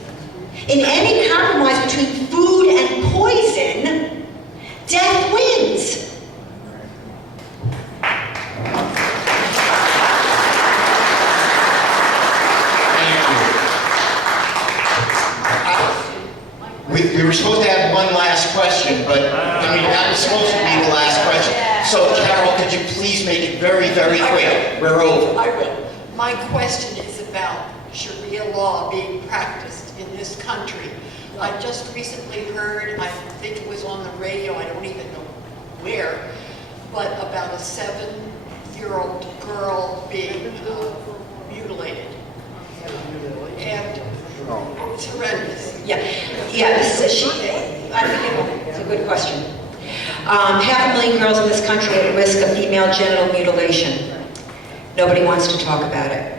In any compromise between food and poison, death wins. We were supposed to have one last question, but that was supposed to be the last question. So Carol, could you please make it very, very quick? We're over. I will. My question is about Sharia law being practiced in this country. I just recently heard, I think it was on the radio, I don't even know where, but about a 7-year-old girl being mutilated. And it's horrendous. This is it's a good question. 500,000 girls in this country at risk of female genital mutilation. Nobody wants to talk about it.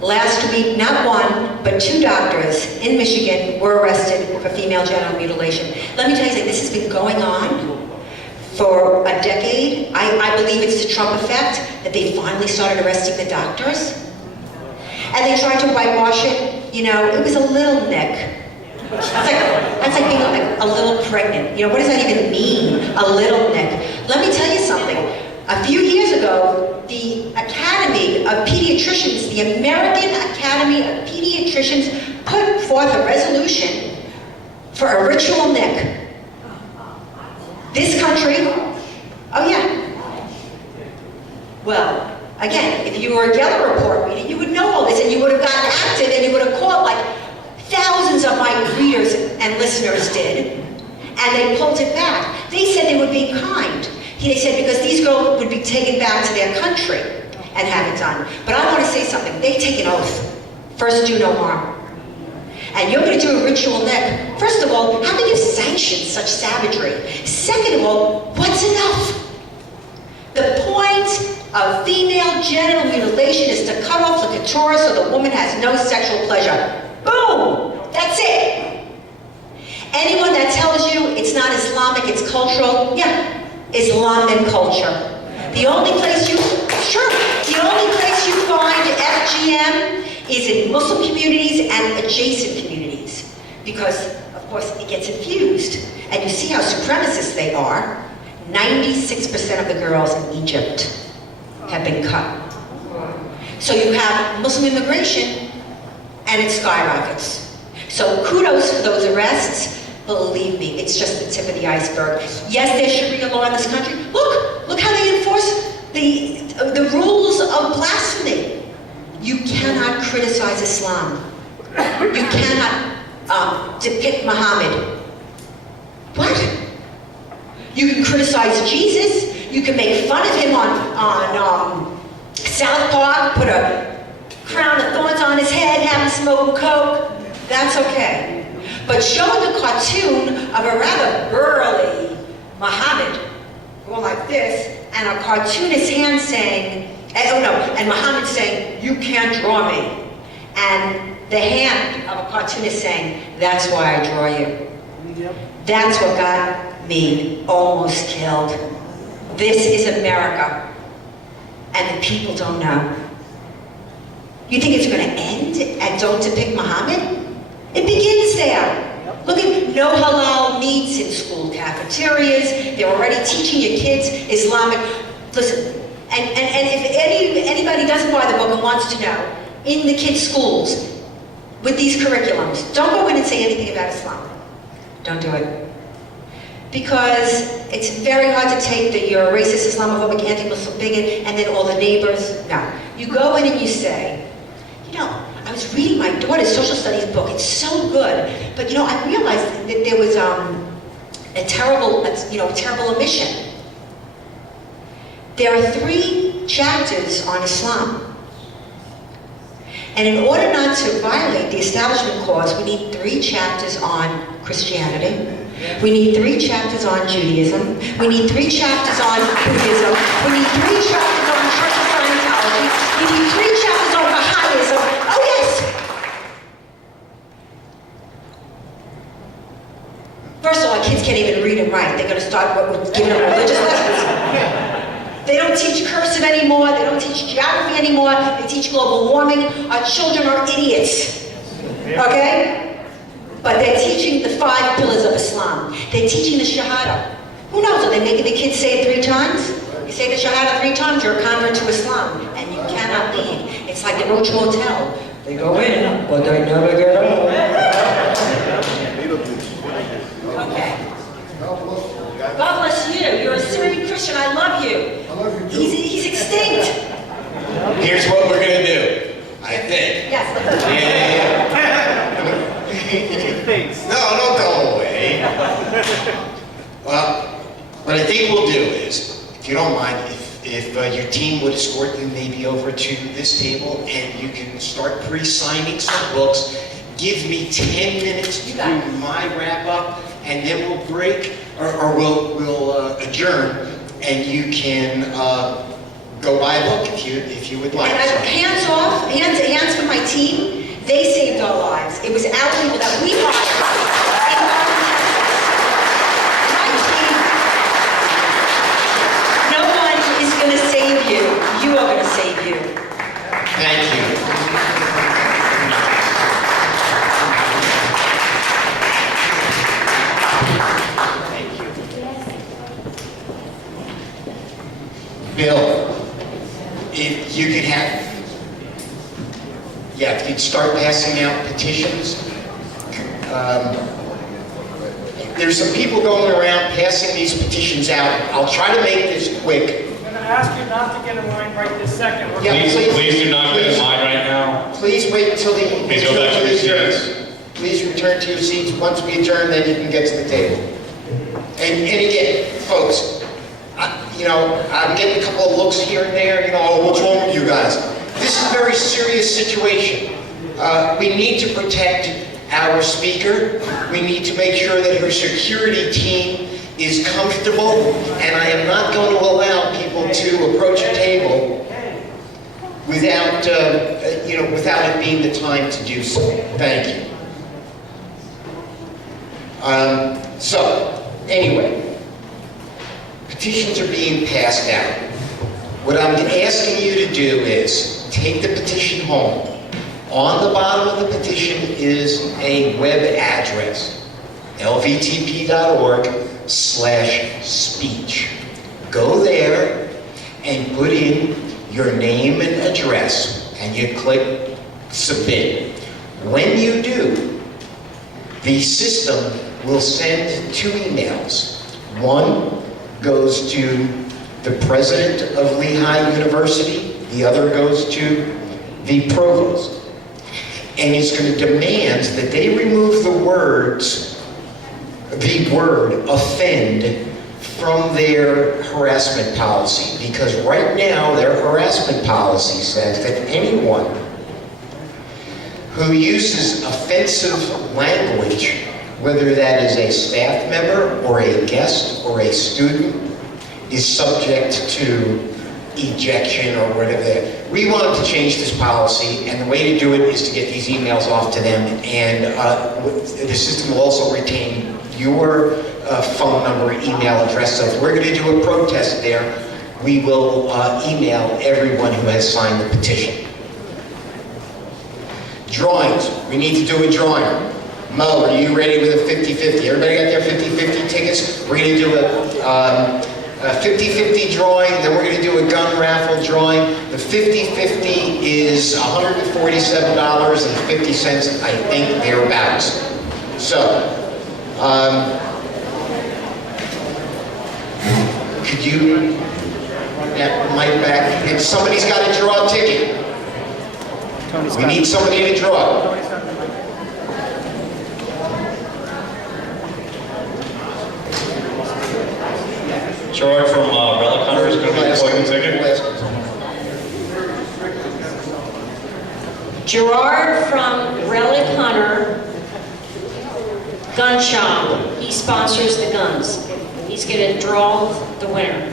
Last week, not 1, but 2 doctors in Michigan were arrested for female genital mutilation. Let me tell you something, this has been going on for a decade. I believe it's the Trump effect that they finally started arresting the doctors. And they tried to whitewash it. It was a little nick. That's like being a little pregnant. What does that even mean? A little nick. Let me tell you something. A few years ago, the Academy of Pediatricians, the American Academy of Pediatricians, put forth a resolution for a ritual nick. This country, oh yeah. Well, again, if you were a Geller Report reader, you would know all this, and you would have gotten active, and you would have called like thousands of my readers and listeners did, and they pulled it back. They said they were being kind. They said because these girls would be taken back to their country and have it done. But I want to say something. They take an oath. First, do no harm. And you're going to do a ritual neck. First of all, how can you sanction such savagery? Second of all, what's enough? The point of female genital mutilation is to cut off the clitoris so the woman has no sexual pleasure. Boom! That's it. Anyone that tells you it's not Islamic, it's cultural, Islamic culture. The only place you find FGM is in Muslim communities and adjacent communities. Because, of course, it gets infused. And you see how supremacist they are. 96% of the girls in Egypt have been cut. So you have Muslim immigration, and it skyrockets. So kudos for those arrests. Believe me, it's just the tip of the iceberg. Yes, there's Sharia law in this country. Look how they enforce the rules of blasphemy. You cannot criticize Islam. You cannot depict Muhammad. What? You can criticize Jesus. You can make fun of him on South Park, put a crown of thorns on his head, have him smoke coke. That's okay. But showing a cartoon of a rather burly Muhammad going like this, and a cartoonist's hand saying, and Muhammad saying, "You can't draw me," and the hand of a cartoonist saying, "That's why I draw you." That's what got me almost killed. This is America, and the people don't know. You think it's going to end at "Don't depict Muhammad"? It begins there. Look at no halal meats in school cafeterias. They're already teaching your kids Islamic. Listen, and if anybody doesn't buy the book and wants to know, in the kids' schools, with these curriculums, don't go in and say anything about Islam. Don't do it. Because it's very hard to take that you're a racist, Islamophobic, anti-Muslim bigot, and then all the neighbors. No. You go in and you say, I was reading my daughter's social studies book. It's so good. But, I realized that there was a terrible omission. There are 3 chapters on Islam. And in order not to violate the Establishment Clause, we need 3 chapters on Christianity. We need 3 chapters on Judaism. We need 3 chapters on Buddhism. We need 3 chapters on Church of Scientology. We need 3 chapters on Baha'ism. Oh yes! First of all, kids can't even read and write. They're going to start giving them religious lessons. They don't teach cursive anymore. They don't teach geography anymore. They teach global warming. Our children are idiots. Okay? But they're teaching the 5 pillars of Islam. They're teaching the Shahada. Who knows? Are they making the kids say it 3 times? You say the Shahada 3 times, you're a convert to Islam, and you cannot leave. It's like the Roach Motel. They go in, but they never get out. Okay. God bless you. You're a Syrian Christian. I love you. I love you too. He's extinct. Here's what we're going to do, I think. Yes. No, don't go away. Well, what I think we'll do is, if you don't mind, if your team would escort you maybe over to this table and you can start pre-signing some books, give me 10 minutes to do my wrap-up, and then we'll break, or we'll adjourn, and you can go buy a book if you would like. And hands off, hands for my team. They saved our lives. It was our people that we hired in Austin, Texas. My team. No one is going to save you. You are going to save you. Thank you. Bill, if you could have, if you'd start passing out petitions. There's some people going around passing these petitions out. I'll try to make this quick. I'm going to ask you not to get in line right this second. Please do not get in line right now. Please wait until the Please go back to your seats. Please return to your seats. Once we adjourn, then you can get to the table. And again, folks, I'm getting a couple of looks here and there, oh, what's wrong with you guys? This is a very serious situation. We need to protect our speaker. We need to make sure that her security team is comfortable, and I am not going to allow people to approach a table without, without it being the time to do so. Thank you. Anyway, petitions are being passed out. What I'm asking you to do is take the petition home. On the bottom of the petition is a web address, lvtp.org/speech. Go there and put in your name and address, and you click submit. When you do, the system will send 2 emails. One goes to the president of Lehigh University, the other goes to the provost. And it's going to demand that they remove the word offend from their harassment policy, because right now their harassment policy says that anyone who uses offensive language, whether that is a staff member or a guest or a student, is subject to ejection or whatever. We wanted to change this policy, and the way to do it is to get these emails off to them, and the system will also retain your phone number, email address. So if we're going to do a protest there, we will email everyone who has signed the petition. Drawings. We need to do a drawing. Mo, are you ready with a 50-50? Everybody got their 50-50 tickets? We're going to do a 50-50 drawing, then we're going to do a gun raffle drawing. The 50-50 is $147.50, I think, thereabouts. So, could you, Mike back, if somebody's got to draw a ticket. We need somebody to draw. Gerard from Relic Hunter is going to be pulling the ticket. Gerard from Relic Hunter Gun Shop. He sponsors the guns. He's going to draw the winner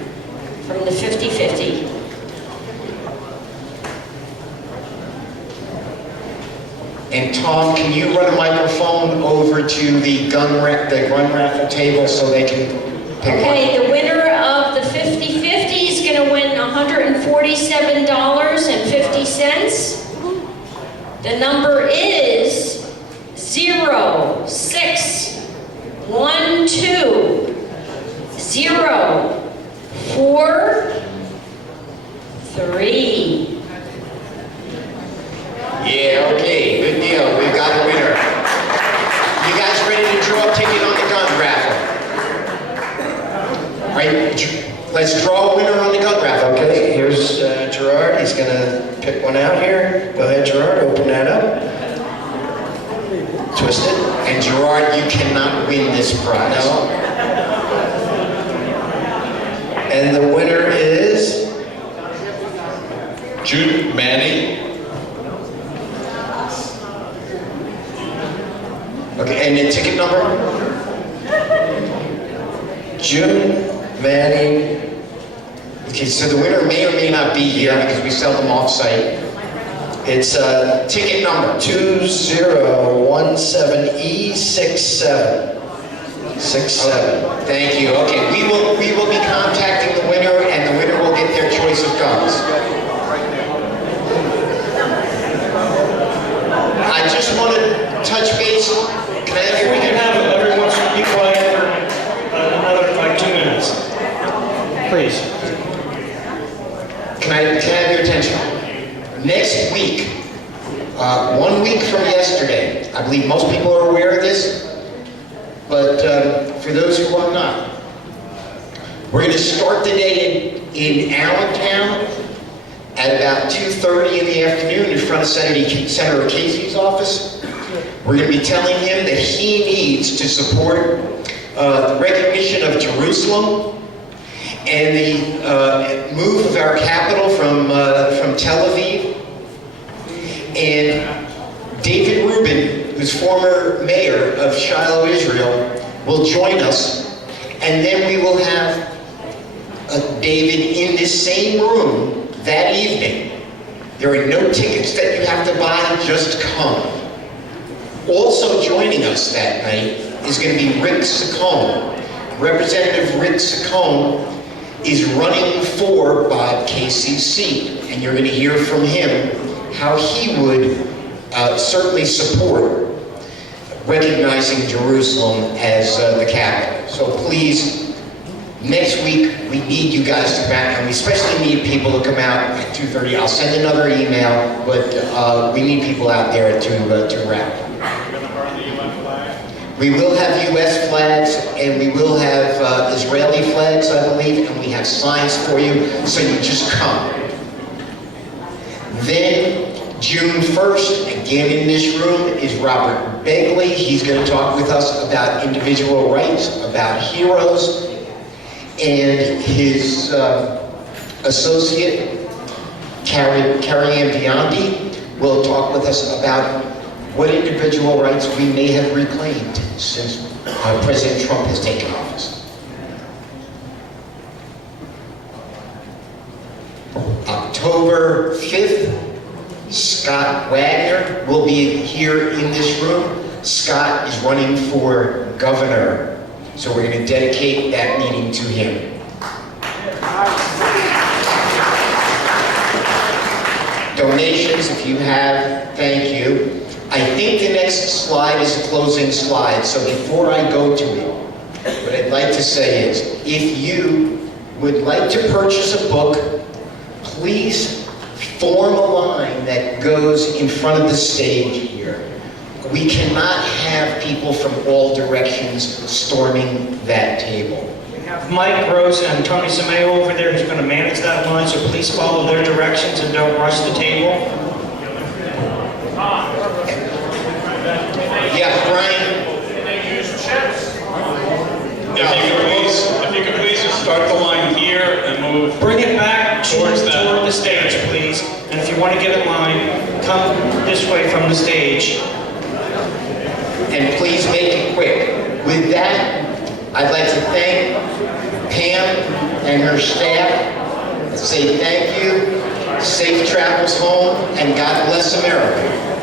from the 50-50. And Tom, can you run a microphone over to the gun raffle table so they can pick one? Okay, the winner of the 50-50 is going to win $147.50. The number is 06120443. Yeah, okay, good deal. We've got a winner. You guys ready to draw a ticket on the gun raffle? Right, let's draw a winner on the gun raffle. Okay, here's Gerard. He's going to pick one out here. Go ahead, Gerard. Open that up. Twist it. And Gerard, you cannot win this prize. No. And the winner is Jude Manning. Okay, and the ticket number? June Manning. Okay, so the winner may or may not be here because we sell them off-site. It's Ticket number? 2017E67. 67. Thank you. Okay, we will be contacting the winner, and the winner will get their choice of guns. I just want to touch base. Can I have your We can have everyone be quiet for another like 2 minutes. Please. Can I have your attention? Next week, 1 week from yesterday, I believe most people are aware of this, but for those who are not, we're going to start the day in Allentown at about 2:30 in the afternoon in front of Senator Casey's office. We're going to be telling him that he needs to support the recognition of Jerusalem and the move of our capital from Tel Aviv. And David Rubin, who's former mayor of Shiloh, Israel, will join us. And then we will have David in this same room that evening. There are no tickets that you have to buy, just come. Also joining us that night is going to be Rick Saccone. Representative Rick Saccone is running for Bob Casey's seat, and you're going to hear from him how he would certainly support recognizing Jerusalem as the capital. So please Next week, we need you guys to come out, and we especially need people to come out at 2:30. I'll send another email, but we need people out there to wrap. We will have U.S. flags, and we will have Israeli flags, I believe, and we have signs for you, so you just come. Then, June 1st, again in this room, is Robert Begley. He's going to talk with us about individual rights, about heroes, and his associate, Carrie Ann Biondi, will talk with us about what individual rights we may have reclaimed since President Trump has taken office. October 5th, Scott Wagner will be here in this room. Scott is running for governor, so we're going to dedicate that meeting to him. Donations, if you have, thank you. I think the next slide is a closing slide, so before I go to it, what I'd like to say is, if you would like to purchase a book, please form a line that goes in front of the stage here. We cannot have people from all directions storming that table. We have Mike Rose and Tony Sameo over there who's going to manage that line, so please follow their directions and don't rush the table. Yeah, Brian. If you could please just start the line here and move. Bring it back towards toward the stage, please. And if you want to get in line, come this way from the stage. And please make it quick. With that, I'd like to thank Pam and her staff. Say thank you, safe travels home, and God bless America.